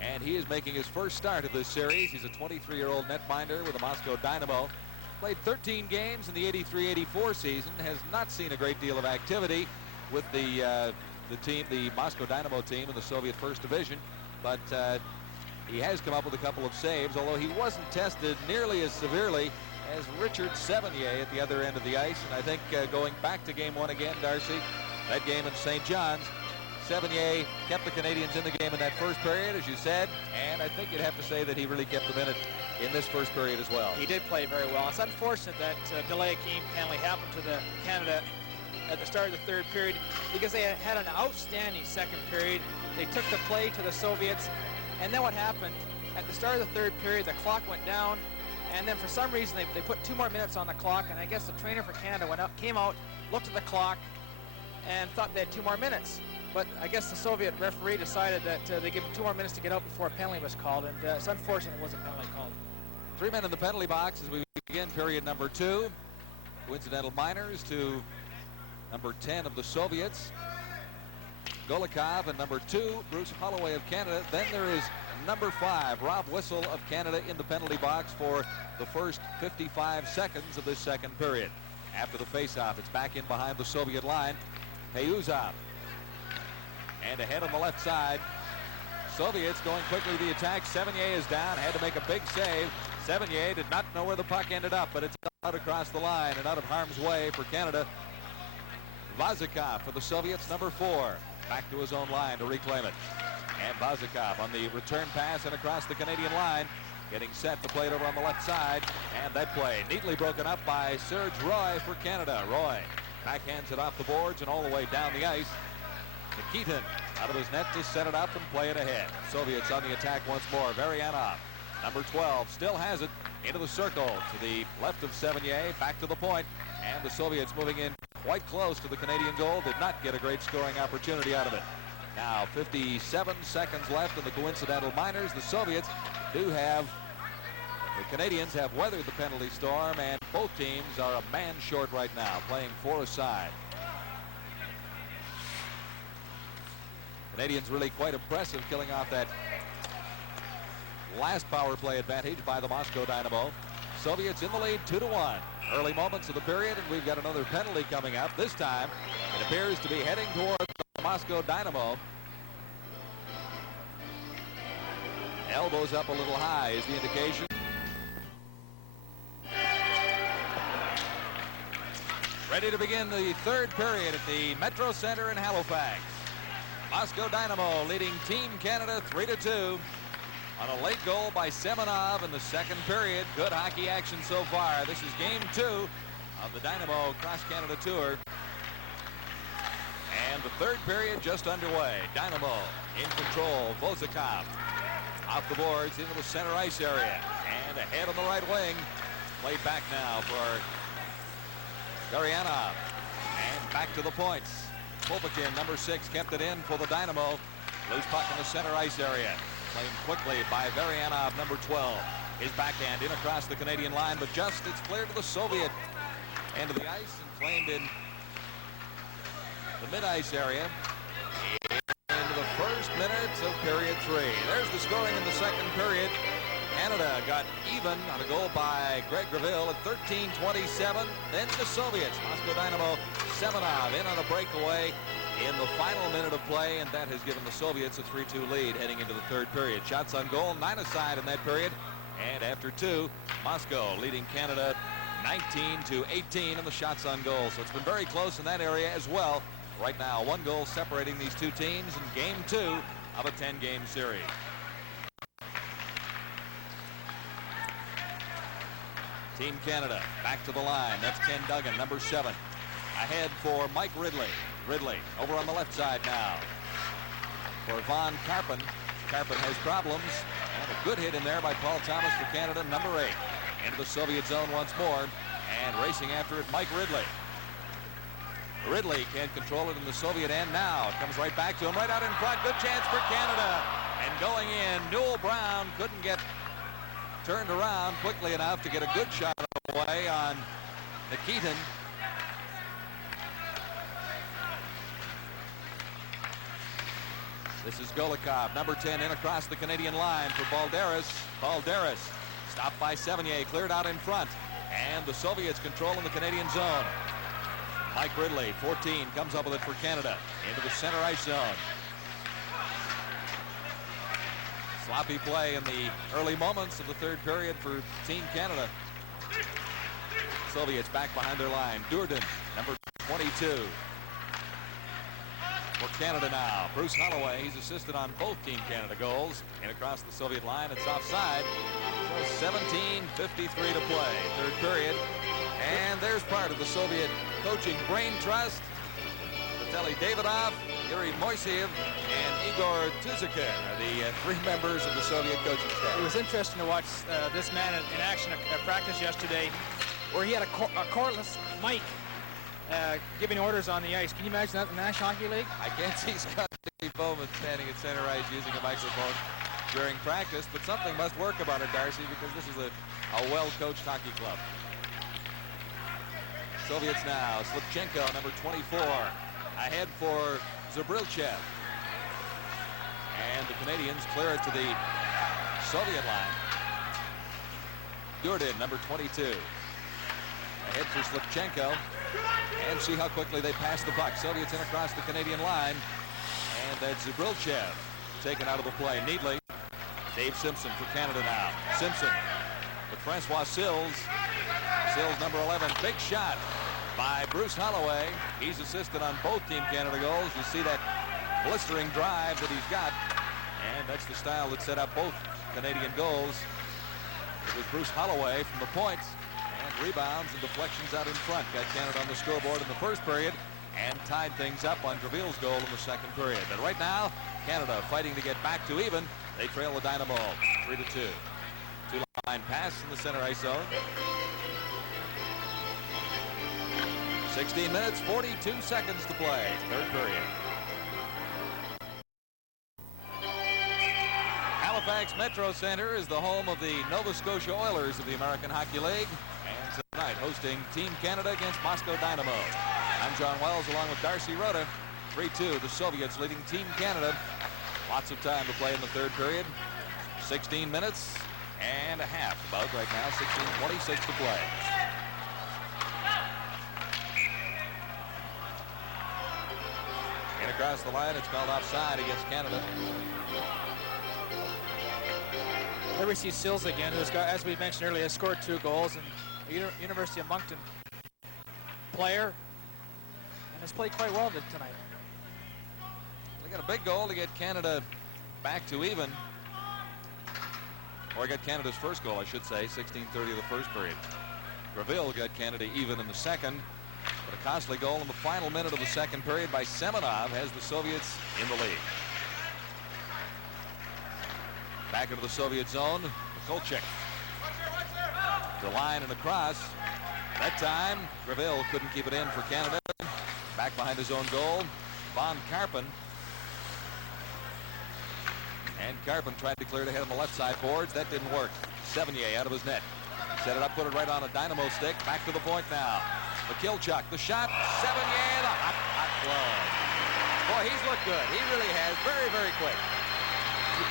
and he is making his first start of this series. He's a 23-year-old netminder with the Moscow Dynamo. Played 13 games in the 83-84 season, has not seen a great deal of activity with the team, the Moscow Dynamo team in the Soviet First Division, but he has come up with a couple of saves, although he wasn't tested nearly as severely as Richard Sevigny at the other end of the ice. And I think going back to Game 1 again, Darcy, that game in St. John's, Sevigny kept the Canadians in the game in that first period, as you said, and I think you'd have to say that he really kept them in it in this first period as well. He did play very well. It's unfortunate that delay of game penalty happened to the Canada at the start of the third period, because they had an outstanding second period. They took the play to the Soviets, and then what happened at the start of the third period, the clock went down, and then for some reason they put 2 more minutes on the clock, and I guess the trainer for Canada came out, looked at the clock, and thought they had 2 more minutes. But I guess the Soviet referee decided that they give them 2 more minutes to get out before a penalty was called, and it's unfortunate it was a penalty called. 3 men in the penalty box as we begin period number 2. Coincidental minors to number 10 of the Soviets, Golikov, and number 2, Bruce Holloway of Canada. Then there is number 5, Rob Whistle of Canada, in the penalty box for the first 55 seconds of this second period. After the faceoff, it's back in behind the Soviet line. Peyuzov. And ahead on the left side, Soviets going quickly to the attack. Sevigny is down, had to make a big save. Sevigny did not know where the puck ended up, but it's out across the line and out of harm's way for Canada. Vazikov for the Soviets, number 4, back to his own line to reclaim it. And Vazikov on the return pass and across the Canadian line, getting set to play it over on the left side. And that play neatly broken up by Serge Roy for Canada. Roy backhands it off the boards and all the way down the ice. Nikitin out of his net to set it up and play it ahead. Soviets on the attack once more. Varianov, number 12, still has it into the circle to the left of Sevigny, back to the point, and the Soviets moving in quite close to the Canadian goal. Did not get a great scoring opportunity out of it. Now 57 seconds left in the coincidental minors. The Soviets do have, the Canadians have weathered the penalty storm, and both teams are a man short right now, playing 4 aside. Canadians really quite impressive, killing off that last power play advantage by the Moscow Dynamo. Soviets in the lead 2-1. Early moments of the period, and we've got another penalty coming up. This time, it appears to be heading toward the Moscow Dynamo. Elbows up a little high is the indication. Ready to begin the third period at the Metro Center in Halifax. Moscow Dynamo leading Team Canada 3-2 on a late goal by Semenov in the second period. Good hockey action so far. This is game 2 of the Dynamo Cross Canada Tour. And the third period just underway. Dynamo in control. Vozakov off the boards into the center ice area. And ahead on the right wing. Played back now for Gurianov. And back to the points. Popokin, number 6, kept it in for the Dynamo. Loose puck in the center ice area. Played quickly by Varianov, number 12. His backhand in across the Canadian line, but just it's cleared to the Soviet end of the ice and flamed in the mid-ice area into the first minutes of period 3. There's the scoring in the second period. Canada got even on a goal by Greg Greville at 13:27. Then the Soviets, Moscow Dynamo, Semenov in on a breakaway in the final minute of play, and that has given the Soviets a 3-2 lead heading into the third period. Shots on goal, 9 aside in that period. And after 2, Moscow leading Canada 19-18 in the shots on goal. So it's been very close in that area as well. Right now, 1 goal separating these two teams in game 2 of a 10-game series. Team Canada back to the line. That's Ken Duggan, number 7. Ahead for Mike Ridley. Ridley over on the left side now for Von Karpen. Karpen has problems, and a good hit in there by Paul Thomas for Canada, number 8. Into the Soviet zone once more, and racing after it, Mike Ridley. Ridley can't control it in the Soviet end now. It comes right back to him, right out in front. Good chance for Canada. And going in, Newell Brown couldn't get turned around quickly enough to get a good shot away on Nikitin. This is Golikov, number 10, in across the Canadian line for Balderas. Balderas stopped by Sevigny, cleared out in front. And the Soviets controlling the Canadian zone. Mike Ridley, 14, comes up with it for Canada into the center ice zone. Sloppy play in the early moments of the third period for Team Canada. Soviets back behind their line. Durden, number 22. For Canada now, Bruce Holloway. He's assisted on both Team Canada goals. And across the Soviet line, it's offside. So 17:53 to play, third period. And there's part of the Soviet coaching brain trust. Vitaly Davidov, Yuri Moiseev, and Igor Tuzikin are the 3 members of the Soviet coaching staff. It was interesting to watch this man in action at practice yesterday, where he had a cordless mic giving orders on the ice. Can you imagine that in the National Hockey League? I can't see Scotty Bowman standing at center ice using a microphone during practice, but something must work about it, Darcy, because this is a well-coached hockey club. Soviets now, Slipchenko, number 24, ahead for Zabrilchev. And the Canadians clear it to the Soviet line. Durden, number 22. Ahead for Slipchenko. And see how quickly they pass the puck. Soviets in across the Canadian line. And that's Zabrilchev taken out of the play neatly. Dave Simpson for Canada now. Simpson with Francois Sills. Sills, number 11. Big shot by Bruce Holloway. He's assisted on both Team Canada goals. You see that blistering drive that he's got. And that's the style that set up both Canadian goals. It was Bruce Holloway from the points. And rebounds and deflections out in front. Got Canada on the scoreboard in the first period and tied things up on Graville's goal in the second period. But right now, Canada fighting to get back to even. They trail the Dynamo 3-2. Two-line pass in the center ice zone. 16 minutes, 42 seconds to play. Third period. Halifax Metro Center is the home of the Nova Scotia Oilers of the American Hockey League. And tonight hosting Team Canada against Moscow Dynamo. I'm John Wells along with Darcy Rhoda. 3-2, the Soviets leading Team Canada. Lots of time to play in the third period. 16 minutes and a half about right now. 16:26 to play. And across the line, it's called offside against Canada. There we see Sills again, who's got, as we mentioned earlier, has scored 2 goals, and a University of Moncton player, and has played quite well tonight. They got a big goal to get Canada back to even. Or get Canada's first goal, I should say, 16:30 of the first period. Greville got Canada even in the second, but a costly goal in the final minute of the second period by Semenov has the Soviets in the lead. Back into the Soviet zone, Mikulchik. The line and across. That time, Greville couldn't keep it in for Canada. Back behind his own goal, Von Karpen. And Karpen tried to clear it ahead on the left side boards. That didn't work. Sevigny out of his net. Set it up, put it right on a Dynamo stick. Back to the point now. Mikulchuk, the shot. Sevigny, the hot glove. Boy, he's looked good. He really has. Very, very quick.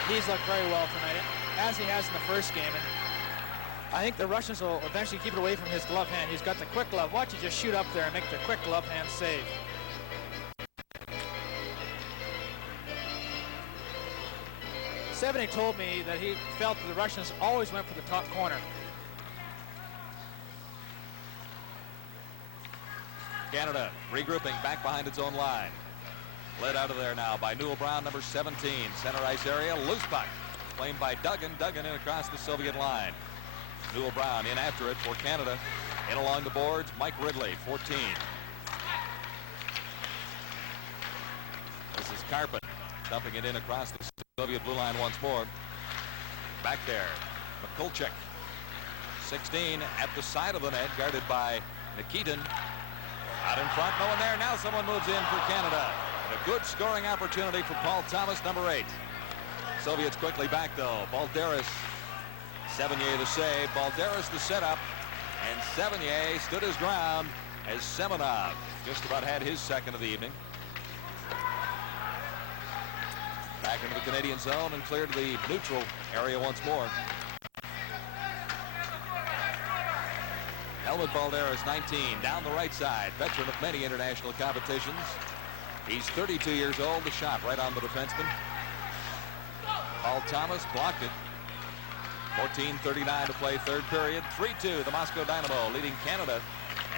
He's looked very well tonight, as he has in the first game. And I think the Russians will eventually keep it away from his glove hand. He's got the quick glove. Watch you just shoot up there and make the quick glove hand save. Sevigny told me that he felt that the Russians always went for the top corner. Canada regrouping back behind its own line. Led out of there now by Newell Brown, number 17. Center ice area, loose puck. Claimed by Duggan. Duggan in across the Soviet line. Newell Brown in after it for Canada. In along the boards, Mike Ridley, 14. This is Karpen dumping it in across the Soviet blue line once more. Back there, Mikulchik, 16 at the side of the net, guarded by Nikitin. Out in front, no one there. Now someone moves in for Canada. And a good scoring opportunity for Paul Thomas, number 8. Soviets quickly back though. Balderas, Sevigny the save. Balderas the setup. And Sevigny stood his ground as Semenov just about had his second of the evening. Back into the Canadian zone and cleared the neutral area once more. Helmut Balderas, 19, down the right side, veteran of many international competitions. He's 32 years old. The shot right on the defenseman. Paul Thomas blocked it. 14:39 to play third period. 3-2, the Moscow Dynamo leading Canada.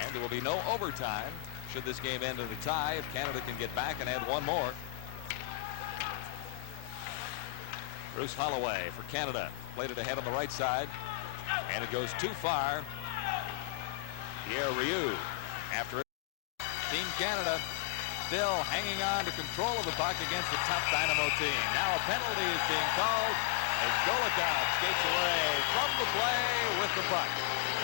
And there will be no overtime should this game end in a tie if Canada can get back and add one more. Bruce Holloway for Canada. Played it ahead on the right side. And it goes too far. Pierre Rioux after it. Team Canada still hanging on to control of the puck against the top Dynamo team. Now a penalty is being called as Golikov skates away from the play with the puck.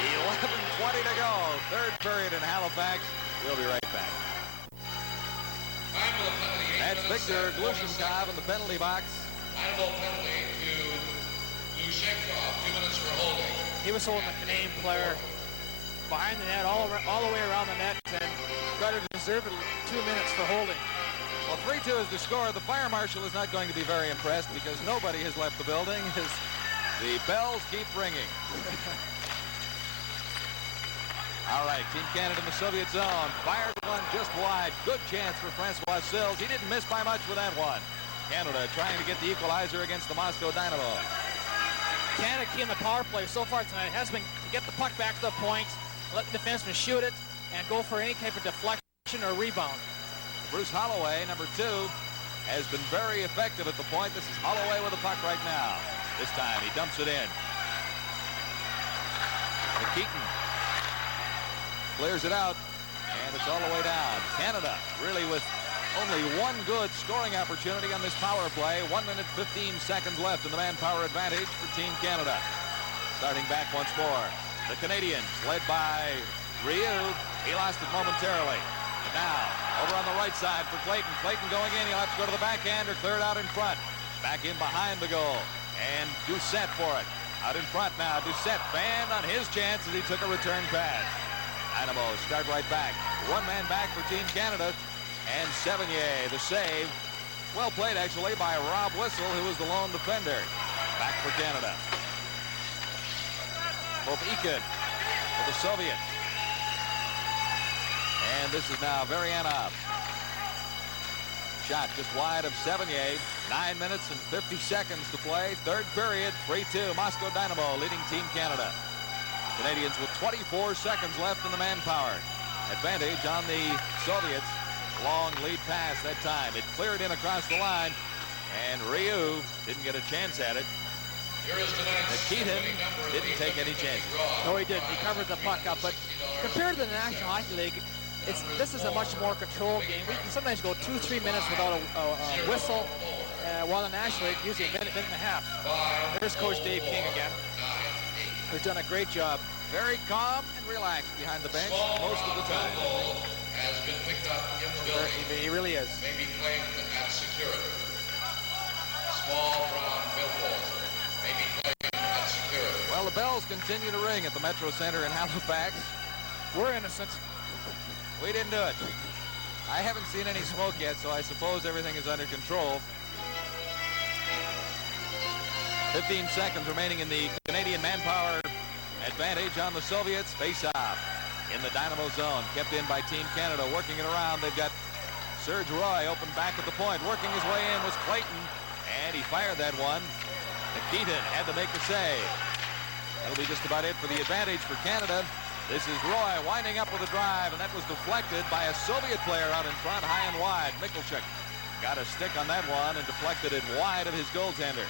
11:20 to go. Third period in Halifax. We'll be right back. That's Victor Glushenkov in the penalty box. Dynamo penalty to Glushenkov. 2 minutes for holding. He was holding the Canadian player behind the net, all the way around the net, and got a deserved 2 minutes for holding. Well, 3-2 is the score. The fire marshal is not going to be very impressed because nobody has left the building. The bells keep ringing. All right, Team Canada in the Soviet zone. Fired one just wide. Good chance for Francois Sills. He didn't miss by much with that one. Canada trying to get the equalizer against the Moscow Dynamo. Canada key in the power play so far tonight has been to get the puck back to the point, let the defenseman shoot it, and go for any type of deflection or rebound. Bruce Holloway, number 2, has been very effective at the point. This is Holloway with the puck right now. This time he dumps it in. Nikitin clears it out, and it's all the way down. Canada really with only one good scoring opportunity on this power play. 1 minute 15 seconds left in the manpower advantage for Team Canada. Starting back once more. The Canadians led by Rioux. He lost it momentarily. And now over on the right side for Clayton. Clayton going in. He'll have to go to the backhand or clear it out in front. Back in behind the goal. And Doucette for it. Out in front now. Doucette banned on his chance as he took a return pass. Dynamo start right back. One man back for Team Canada. And Sevigny, the save. Well played, actually, by Rob Whistle, who was the lone defender. Back for Canada. Popeykin for the Soviets. And this is now Varianov. Shot just wide of Sevigny. 9 minutes and 50 seconds to play. Third period, 3-2. Moscow Dynamo leading Team Canada. Canadians with 24 seconds left in the manpower. Advantage on the Soviets. Long lead pass that time. It cleared in across the line. And Ryu didn't get a chance at it. Nikitin didn't take any chances. No, he didn't. He covered the puck up. But compared to the National Hockey League, this is a much more controlled game. We can sometimes go 2-3 minutes without a whistle, while in the National League, usually a minute and a half. There's Coach Dave King again, who's done a great job. Very calm and relaxed behind the bench most of the time. Has been picked up in the building. He really is. May be claimed at security. Small brown billboard may be claimed at security. Well, the bells continue to ring at the Metro Center in Halifax. We're innocent. We didn't do it. I haven't seen any smoke yet, so I suppose everything is under control. 15 seconds remaining in the Canadian manpower advantage on the Soviets. Face-off in the Dynamo zone. Kept in by Team Canada. Working it around. They've got Serge Roy open back at the point. Working his way in was Clayton. And he fired that one. Nikitin had to make the save. That'll be just about it for the advantage for Canada. This is Roy winding up with a drive, and that was deflected by a Soviet player out in front, high and wide. Michalchuk got a stick on that one and deflected it wide of his goaltender.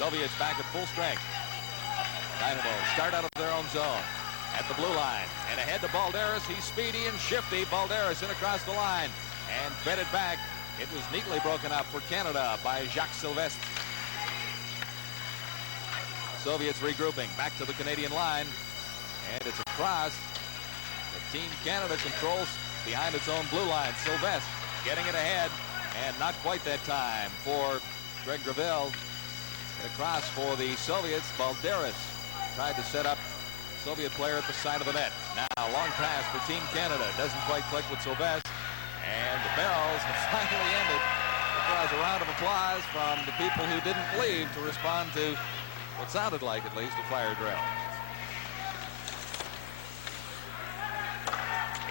Soviets back at full strength. Dynamo start out of their own zone at the blue line. And ahead to Balderas. He's speedy and shifty. Balderas in across the line and fed it back. It was neatly broken up for Canada by Jacques Sylvestre. Soviets regrouping back to the Canadian line. And it's a cross. The Team Canada controls behind its own blue line. Sylvestre getting it ahead. And not quite that time for Greg Gravel. Across for the Soviets. Balderas tried to set up Soviet player at the side of the net. Now, long pass for Team Canada. Doesn't quite click with Sylvestre. And the Barrels have finally ended. It draws a round of applause from the people who didn't leave to respond to what sounded like, at least, a fire drill.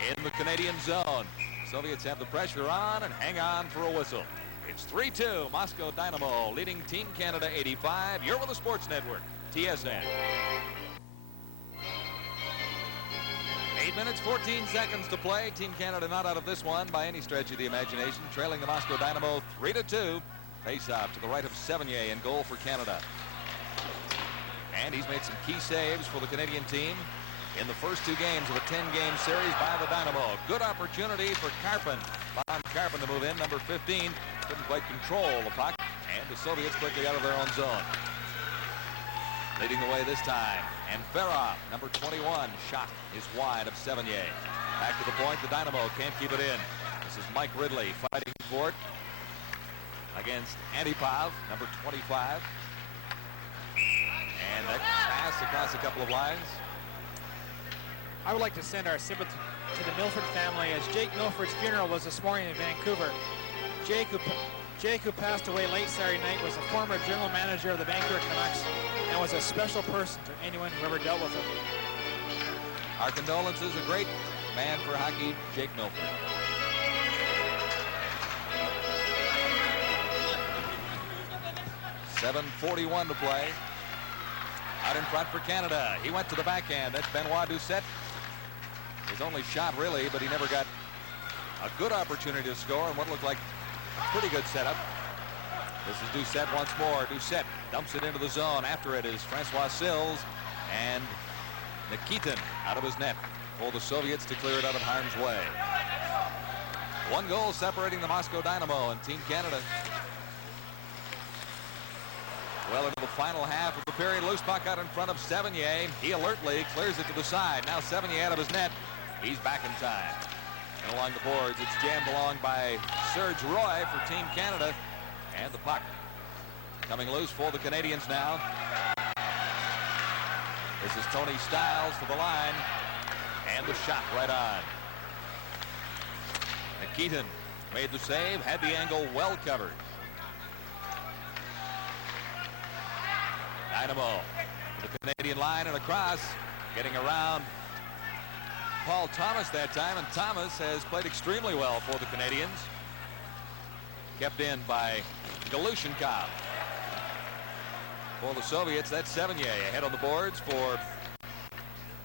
In the Canadian zone, Soviets have the pressure on and hang on for a whistle. It's 3-2, Moscow Dynamo leading Team Canada 85. You're with the Sports Network, TSN. 8 minutes, 14 seconds to play. Team Canada not out of this one by any stretch of the imagination, trailing the Moscow Dynamo 3-2. Face-off to the right of Sevigny in goal for Canada. And he's made some key saves for the Canadian team in the first two games of a 10-game series by the Dynamo. Good opportunity for Karpin. Von Karpin to move in, number 15. Couldn't quite control the puck. And the Soviets quickly out of their own zone. Leading the way this time. And Ferrov, number 21, shot is wide of Sevigny. Back to the point, the Dynamo can't keep it in. This is Mike Ridley fighting for it against Antipov, number 25. And that pass across a couple of lines. I would like to send our sympathy to the Milford family, as Jake Milford's funeral was this morning in Vancouver. Jake, who passed away late Saturday night, was a former general manager of the Vancouver Canucks and was a special person to anyone who ever dealt with him. Our condolences, a great man for hockey, Jake Milford. .7:41 to play. Out in front for Canada. He went to the backhand. That's Benoit Doucette. His only shot, really, but he never got a good opportunity to score and what looked like a pretty good setup. This is Doucette once more. Doucette dumps it into the zone. After it is Francois Sills and Nikitin out of his net for the Soviets to clear it out of harm's way. One goal separating the Moscow Dynamo and Team Canada. Well into the final half of the period. Loose puck out in front of Sevigny. He alertly clears it to the side. Now Sevigny out of his net. He's back in time. And along the boards, it's jammed along by Serge Roy for Team Canada. And the puck coming loose for the Canadians now. This is Tony Stiles to the line. And the shot right on. Nikitin made the save, had the angle well covered. Dynamo, the Canadian line and across, getting around Paul Thomas that time, and Thomas has played extremely well for the Canadians. Kept in by Galushenkov. For the Soviets, that's Sevigny ahead on the boards for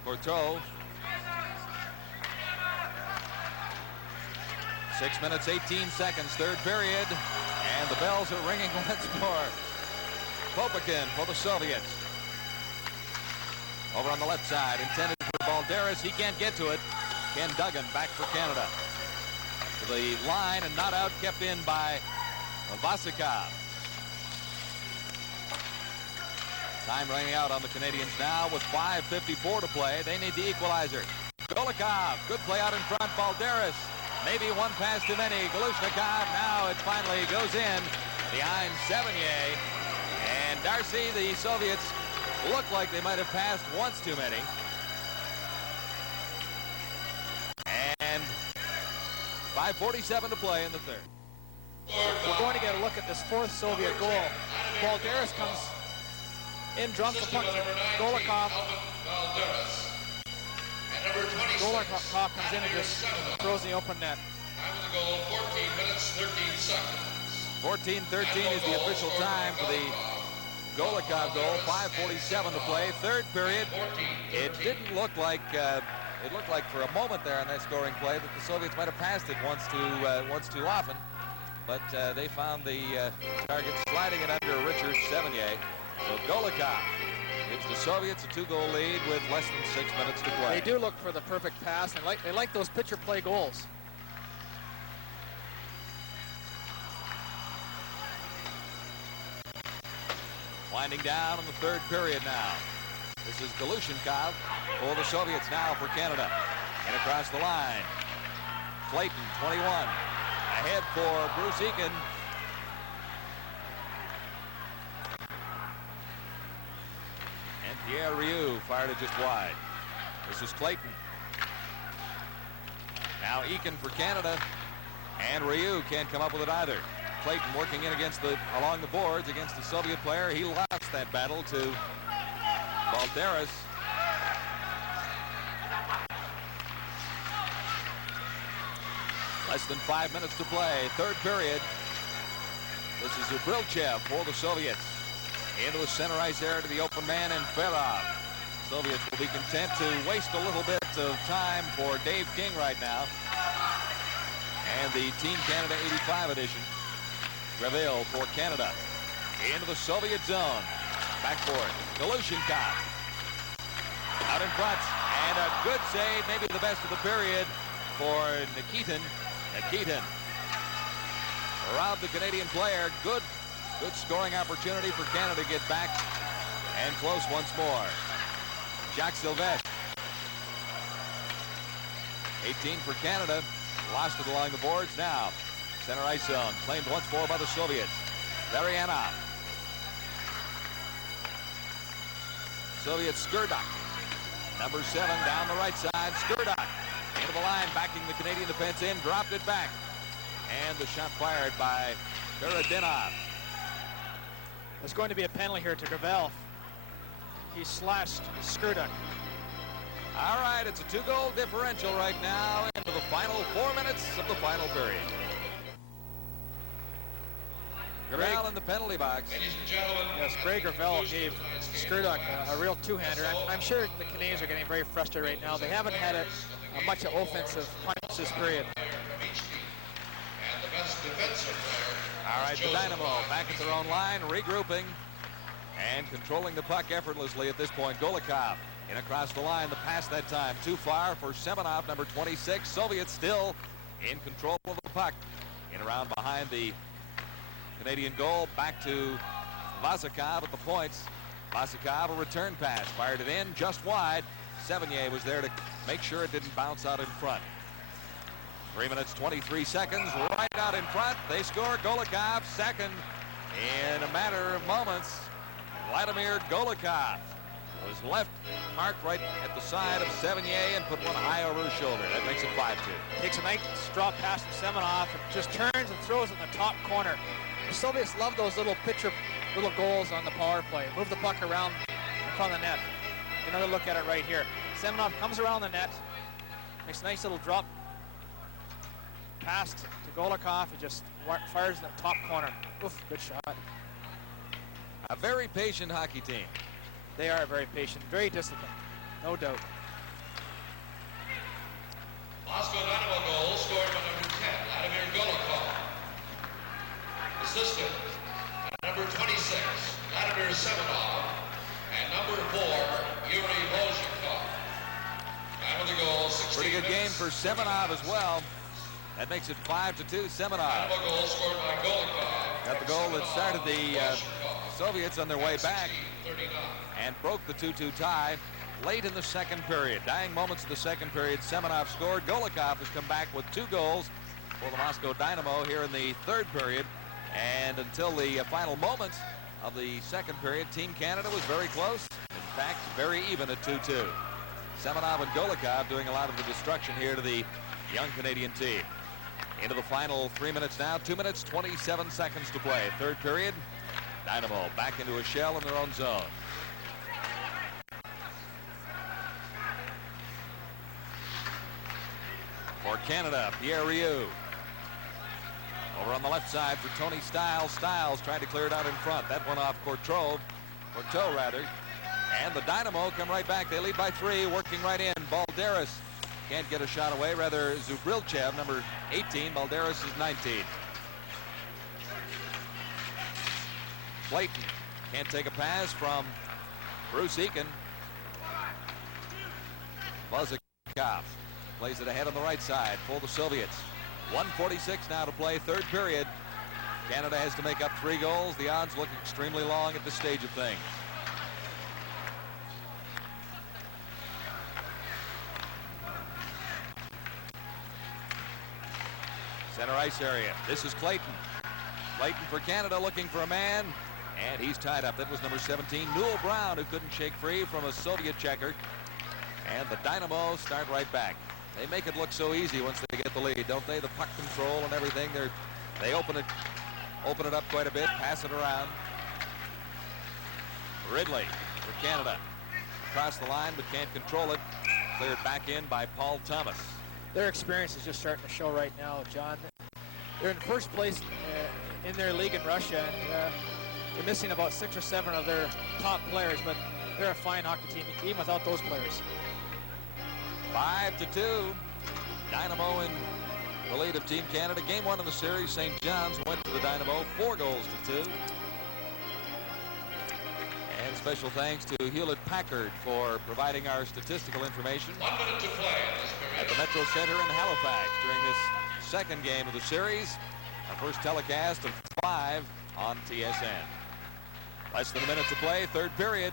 Courteau. 6 minutes, 18 seconds, third period, and the bells are ringing once more. Popakin for the Soviets. Over on the left side, intended for Balderas. He can't get to it. Ken Duggan back for Canada. To the line and not out, kept in by Vasikov. Time running out on the Canadians now with 5:54 to play. They need the equalizer. Golikov, good play out in front. Balderas, maybe one pass too many. Galushnikov, now it finally goes in behind Sevigny. And Darcy, the Soviets look like they might have passed once too many. And 5:47 to play in the third. We're going to get a look at this fourth Soviet goal. Balderas comes in drunk to punt. Golikov comes in and just throws the open net. Time of the goal, 14 minutes, 13 seconds. 14:13 is the official time for the Golikov goal. 5:47 to play. Third period. It didn't look like it looked like for a moment there in that scoring play that the Soviets might have passed it once too often, but they found the target sliding it under Richard Sevigny. So Golikov gives the Soviets a 2-goal lead with less than 6 minutes to play. They do look for the perfect pass. They like those pitcher play goals. Winding down in the third period now. This is Galushenkov for the Soviets now for Canada. And across the line, Clayton, 21. Ahead for Bruce Eakin. And Pierre Rioux fired it just wide. This is Clayton. Now Eakin for Canada. And Rioux can't come up with it either. Clayton working in along the boards against the Soviet player. He lost that battle to Balderas. Less than 5 minutes to play. Third period. This is Ubrilchev for the Soviets. Into the center ice area to the open man and Ferov. Soviets will be content to waste a little bit of time for Dave King right now. And the Team Canada 85 edition. Greville for Canada. Into the Soviet zone. Backboard. Galushenkov. Out in front. And a good save, maybe the best of the period for Nikitin. Nikitin robbed the Canadian player. Good scoring opportunity for Canada to get back and close once more. Jacques Sylvestre. 18 for Canada. Lost it along the boards now. Center ice zone. Claimed once more by the Soviets. Varianov. Soviet Skurduk. Number 7 down the right side. Skurduk into the line, backing the Canadian defense in. Dropped it back. And the shot fired by Peredinov. There's going to be a penalty here to Gravel. He slashed Skurduk. All right, it's a 2-goal differential right now into the final 4 minutes of the final period. Gravel in the penalty box. Ladies and gentlemen. Yes, Greg Gravel gave Skurduk a real two-hander. I'm sure the Canadians are getting very frustrated right now. They haven't had a much offensive punch this period. And the best defensive player. All right, the Dynamo back at their own line, regrouping and controlling the puck effortlessly at this point. Golikov in across the line. The pass that time too far for Semenov, number 26. Soviets still in control of the puck. In around behind the Canadian goal, back to Vasikov at the points. Vasikov, a return pass, fired it in just wide. Sevigny was there to make sure it didn't bounce out in front. 3 minutes, 23 seconds, right out in front. They score. Golikov second in a matter of moments. Vladimir Golikov was left marked right at the side of Sevigny and put one high over his shoulder. That makes it 5-2. Takes a nice drop pass from Semenoff and just turns and throws it in the top corner. The Soviets love those little goals on the power play. Move the puck around in front of the net. Another look at it right here. Semenoff comes around the net, makes a nice little drop pass to Golikov. He just fires in the top corner. Oof, good shot. A very patient hockey team. They are very patient, very disciplined, no doubt. Moscow Dynamo goal scored by number 10, Vladimir Golikov. Assisted by number 26, Vladimir Semenov, and number 4, Yuri Volchikov. Time of the goal, 16 Pretty good game for Semenov as well. That makes it 5-2. Semenov Dynamo goal scored by Golikov. got the goal that started the Soviets on their way back and broke the 2-2 tie late in the second period. Dying moments of the second period, Semenov scored. Golikov has come back with 2 goals for the Moscow Dynamo here in the third period. And until the final moments of the second period, Team Canada was very close. In fact, very even at 2-2. Semenov and Golikov doing a lot of the destruction here to the young Canadian team. Into the final 3 minutes now. 2 minutes, 27 seconds to play. Third period, Dynamo back into a shell in their own zone. For Canada, Pierre Rioux. Over on the left side for Tony Stiles. Stiles trying to clear it out in front. That one off Courteau rather. And the Dynamo come right back. They lead by 3, working right in. Balderas can't get a shot away. Rather, Zubrilchev, number 18. Balderas is 19. Clayton can't take a pass from Bruce Eakin. Buzikov plays it ahead on the right side for the Soviets. 1:46 now to play, third period. Canada has to make up 3 goals. The odds look extremely long at this stage of things. Center ice area. This is Clayton. Clayton for Canada looking for a man. And he's tied up. That was number 17, Newell Brown, who couldn't shake free from a Soviet checker. And the Dynamo start right back. They make it look so easy once they get the lead, don't they? The puck control and everything. They open it up quite a bit, pass it around. Ridley for Canada. Across the line, but can't control it. Cleared back in by Paul Thomas. Their experience is just starting to show right now, John. They're in first place in their league in Russia. And, they're missing about 6 or 7 of their top players, but they're a fine hockey team, even without those players. 5-2. Dynamo in the lead of Team Canada. Game 1 of the series, St. John's went to the Dynamo 4-2. And special thanks to Hewlett-Packard for providing our statistical information 1 minute to play in this period. at the Metro Center in Halifax during this second game of the series. Our first telecast of 5 on TSN. Less than a minute to play, third period.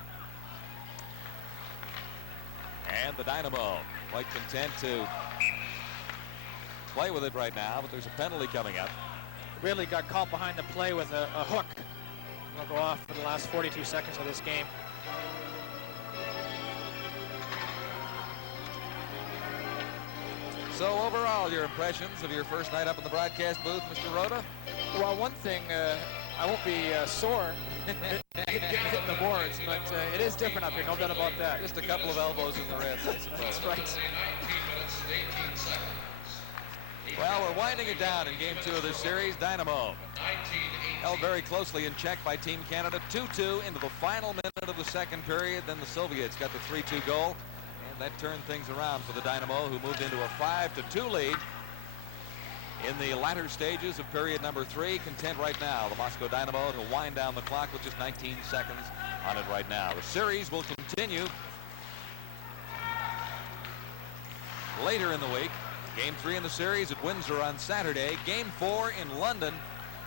And the Dynamo quite content to play with it right now, but there's a penalty coming up. Really got caught behind the play with a hook. It'll go off for the last 42 seconds of this game. So overall, your impressions of your first night up in the broadcast booth, Mr. Rhoda? Well, one thing, I won't be sore getting hit in the boards, but it is different up here, no doubt about that. Just a couple of elbows in the ribs, I suppose. That's right. 19 minutes and 18 seconds. Well, we're winding it down in game 2 of this series. Dynamo 19-18. held very closely in check by Team Canada. 2-2 into the final minute of the second period. Then the Soviets got the 3-2 goal, and that turned things around for the Dynamo, who moved into a 5-2 lead in the latter stages of period number 3. Content right now, the Moscow Dynamo, to wind down the clock with just 19 seconds on it right now. The series will continue later in the week. Game 3 in the series at Windsor on Saturday. Game 4 in London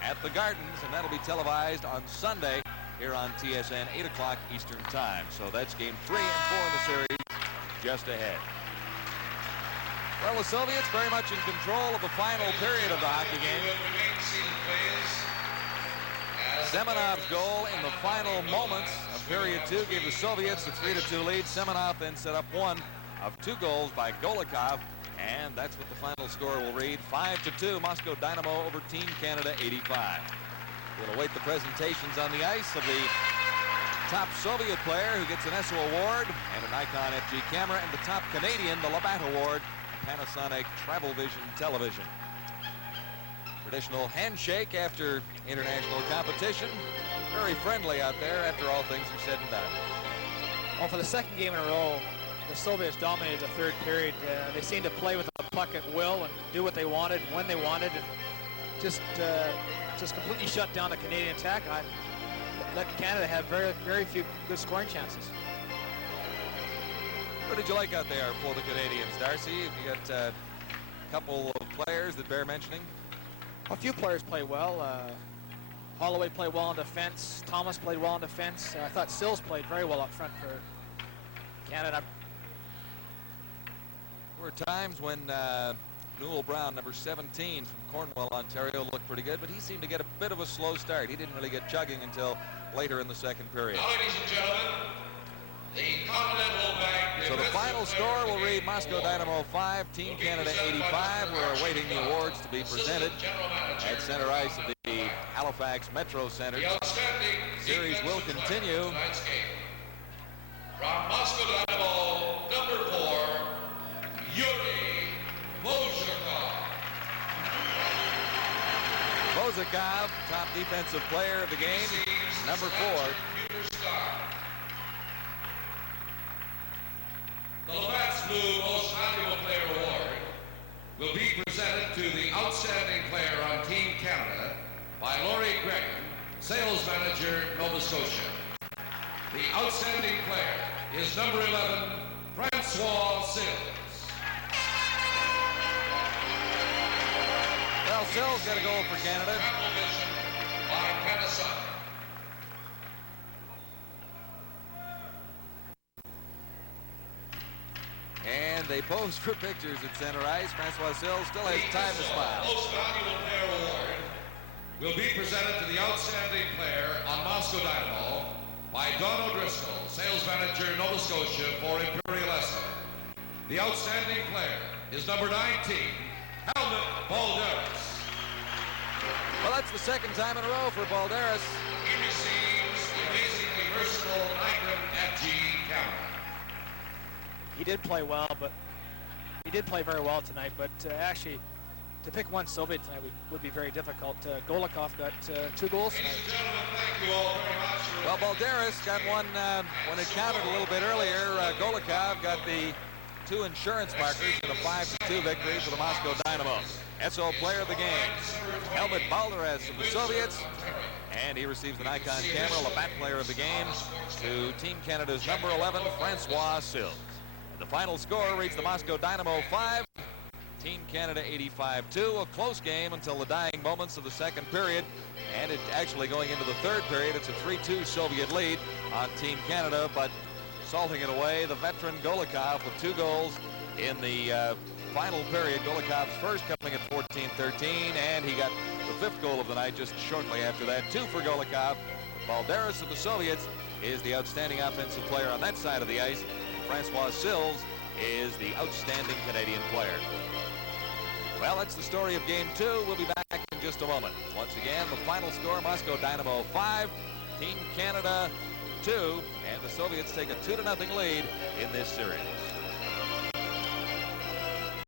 at the Gardens, and that'll be televised on Sunday here on TSN, 8 o'clock Eastern Time. So that's game 3 and 4 in the series just ahead. Well, the Soviets very much in control of the final period of the hockey game. Semenov's goal in the final moments of period two gave the Soviets a 3-2 lead. Semenov then set up one of 2 goals by Golikov, and that's what the final score will read. 5-2, Moscow Dynamo over Team Canada 85. We'll await the presentations on the ice of the top Soviet player who gets an ESSO award and an Nikon FG camera, and the top Canadian, the Labatt Award, Panasonic Travel Vision television. Traditional handshake after international competition. Very friendly out there after all things are said and done. Well, for the second game in a row, the Soviets dominated the third period. They seemed to play with the puck at will and do what they wanted when they wanted, and just completely shut down the Canadian attack. I let Canada have very few good scoring chances. What did you like out there for the Canadians, Darcy? You got a couple of players that bear mentioning. A few players played well. Holloway played well in defense. Thomas played well in defense. I thought Sills played very well up front for Canada. There were times when Newell Brown, number 17 from Cornwall, Ontario, looked pretty good, but he seemed to get a bit of a slow start. He didn't really get chugging until later in the second period. Now, ladies and gentlemen, the Continental Bank. So the final score will read Moscow Dynamo 5, Team Canada 85. We're awaiting the awards to be presented at center ice of the Halifax Metro Center. The outstanding Series will continue. Tonight's game. From Moscow Dynamo, number 4, Yuri Bozhikov. Bozhikov, top defensive player of the game, number 4. Computer star. The Labatt's Blue Most Valuable Player Award will be presented to the outstanding player on Team Canada by Laurie Gregan, Sales Manager, Nova Scotia. The outstanding player is number 11, Francois Sills. Well, Sills got a goal for Canada. Travel Vision by Panasonic. And they pose for pictures at center ice. Francois Sills still has time to smile. Most Valuable Player Award will be presented to the outstanding player on Moscow Dynamo by Don O'Driscoll, Sales Manager, Nova Scotia for Imperial ESSO. The outstanding player is number 19, Helmut Balderas. Well, that's the second time in a row for Balderas. He receives the amazingly versatile Nikon FG camera. He did play well, but he did play very well tonight. But actually, to pick one Soviet tonight would be very difficult. Golikov got 2 goals tonight. Ladies and gentlemen, thank you all very much. Well, Balderas got one when it counted a little bit earlier. Golikov got the 2 insurance markers in a 5-2 victory for the Moscow Dynamo. SO player of the game, Helmut Balderas of the Soviets, and he receives the Nikon camera, Labatt player of the game, to Team Canada's number 11, Francois Sills. The final score reads the Moscow Dynamo 5, Team Canada 85-2, a close game until the dying moments of the second period, and it actually going into the third period, it's a 3-2 Soviet lead on Team Canada, but salting it away, the veteran Golikov with 2 goals in the final period. Golikov's first coming at 14-13, and he got the 5th goal of the night just shortly after that. 2 for Golikov. Balderas of the Soviets is the outstanding offensive player on that side of the ice. Francois Sills is the outstanding Canadian player. Well, that's the story of Game 2. We'll be back in just a moment. Once again, the final score, Moscow Dynamo 5, Team Canada 2, and the Soviets take a 2-0 lead in this series.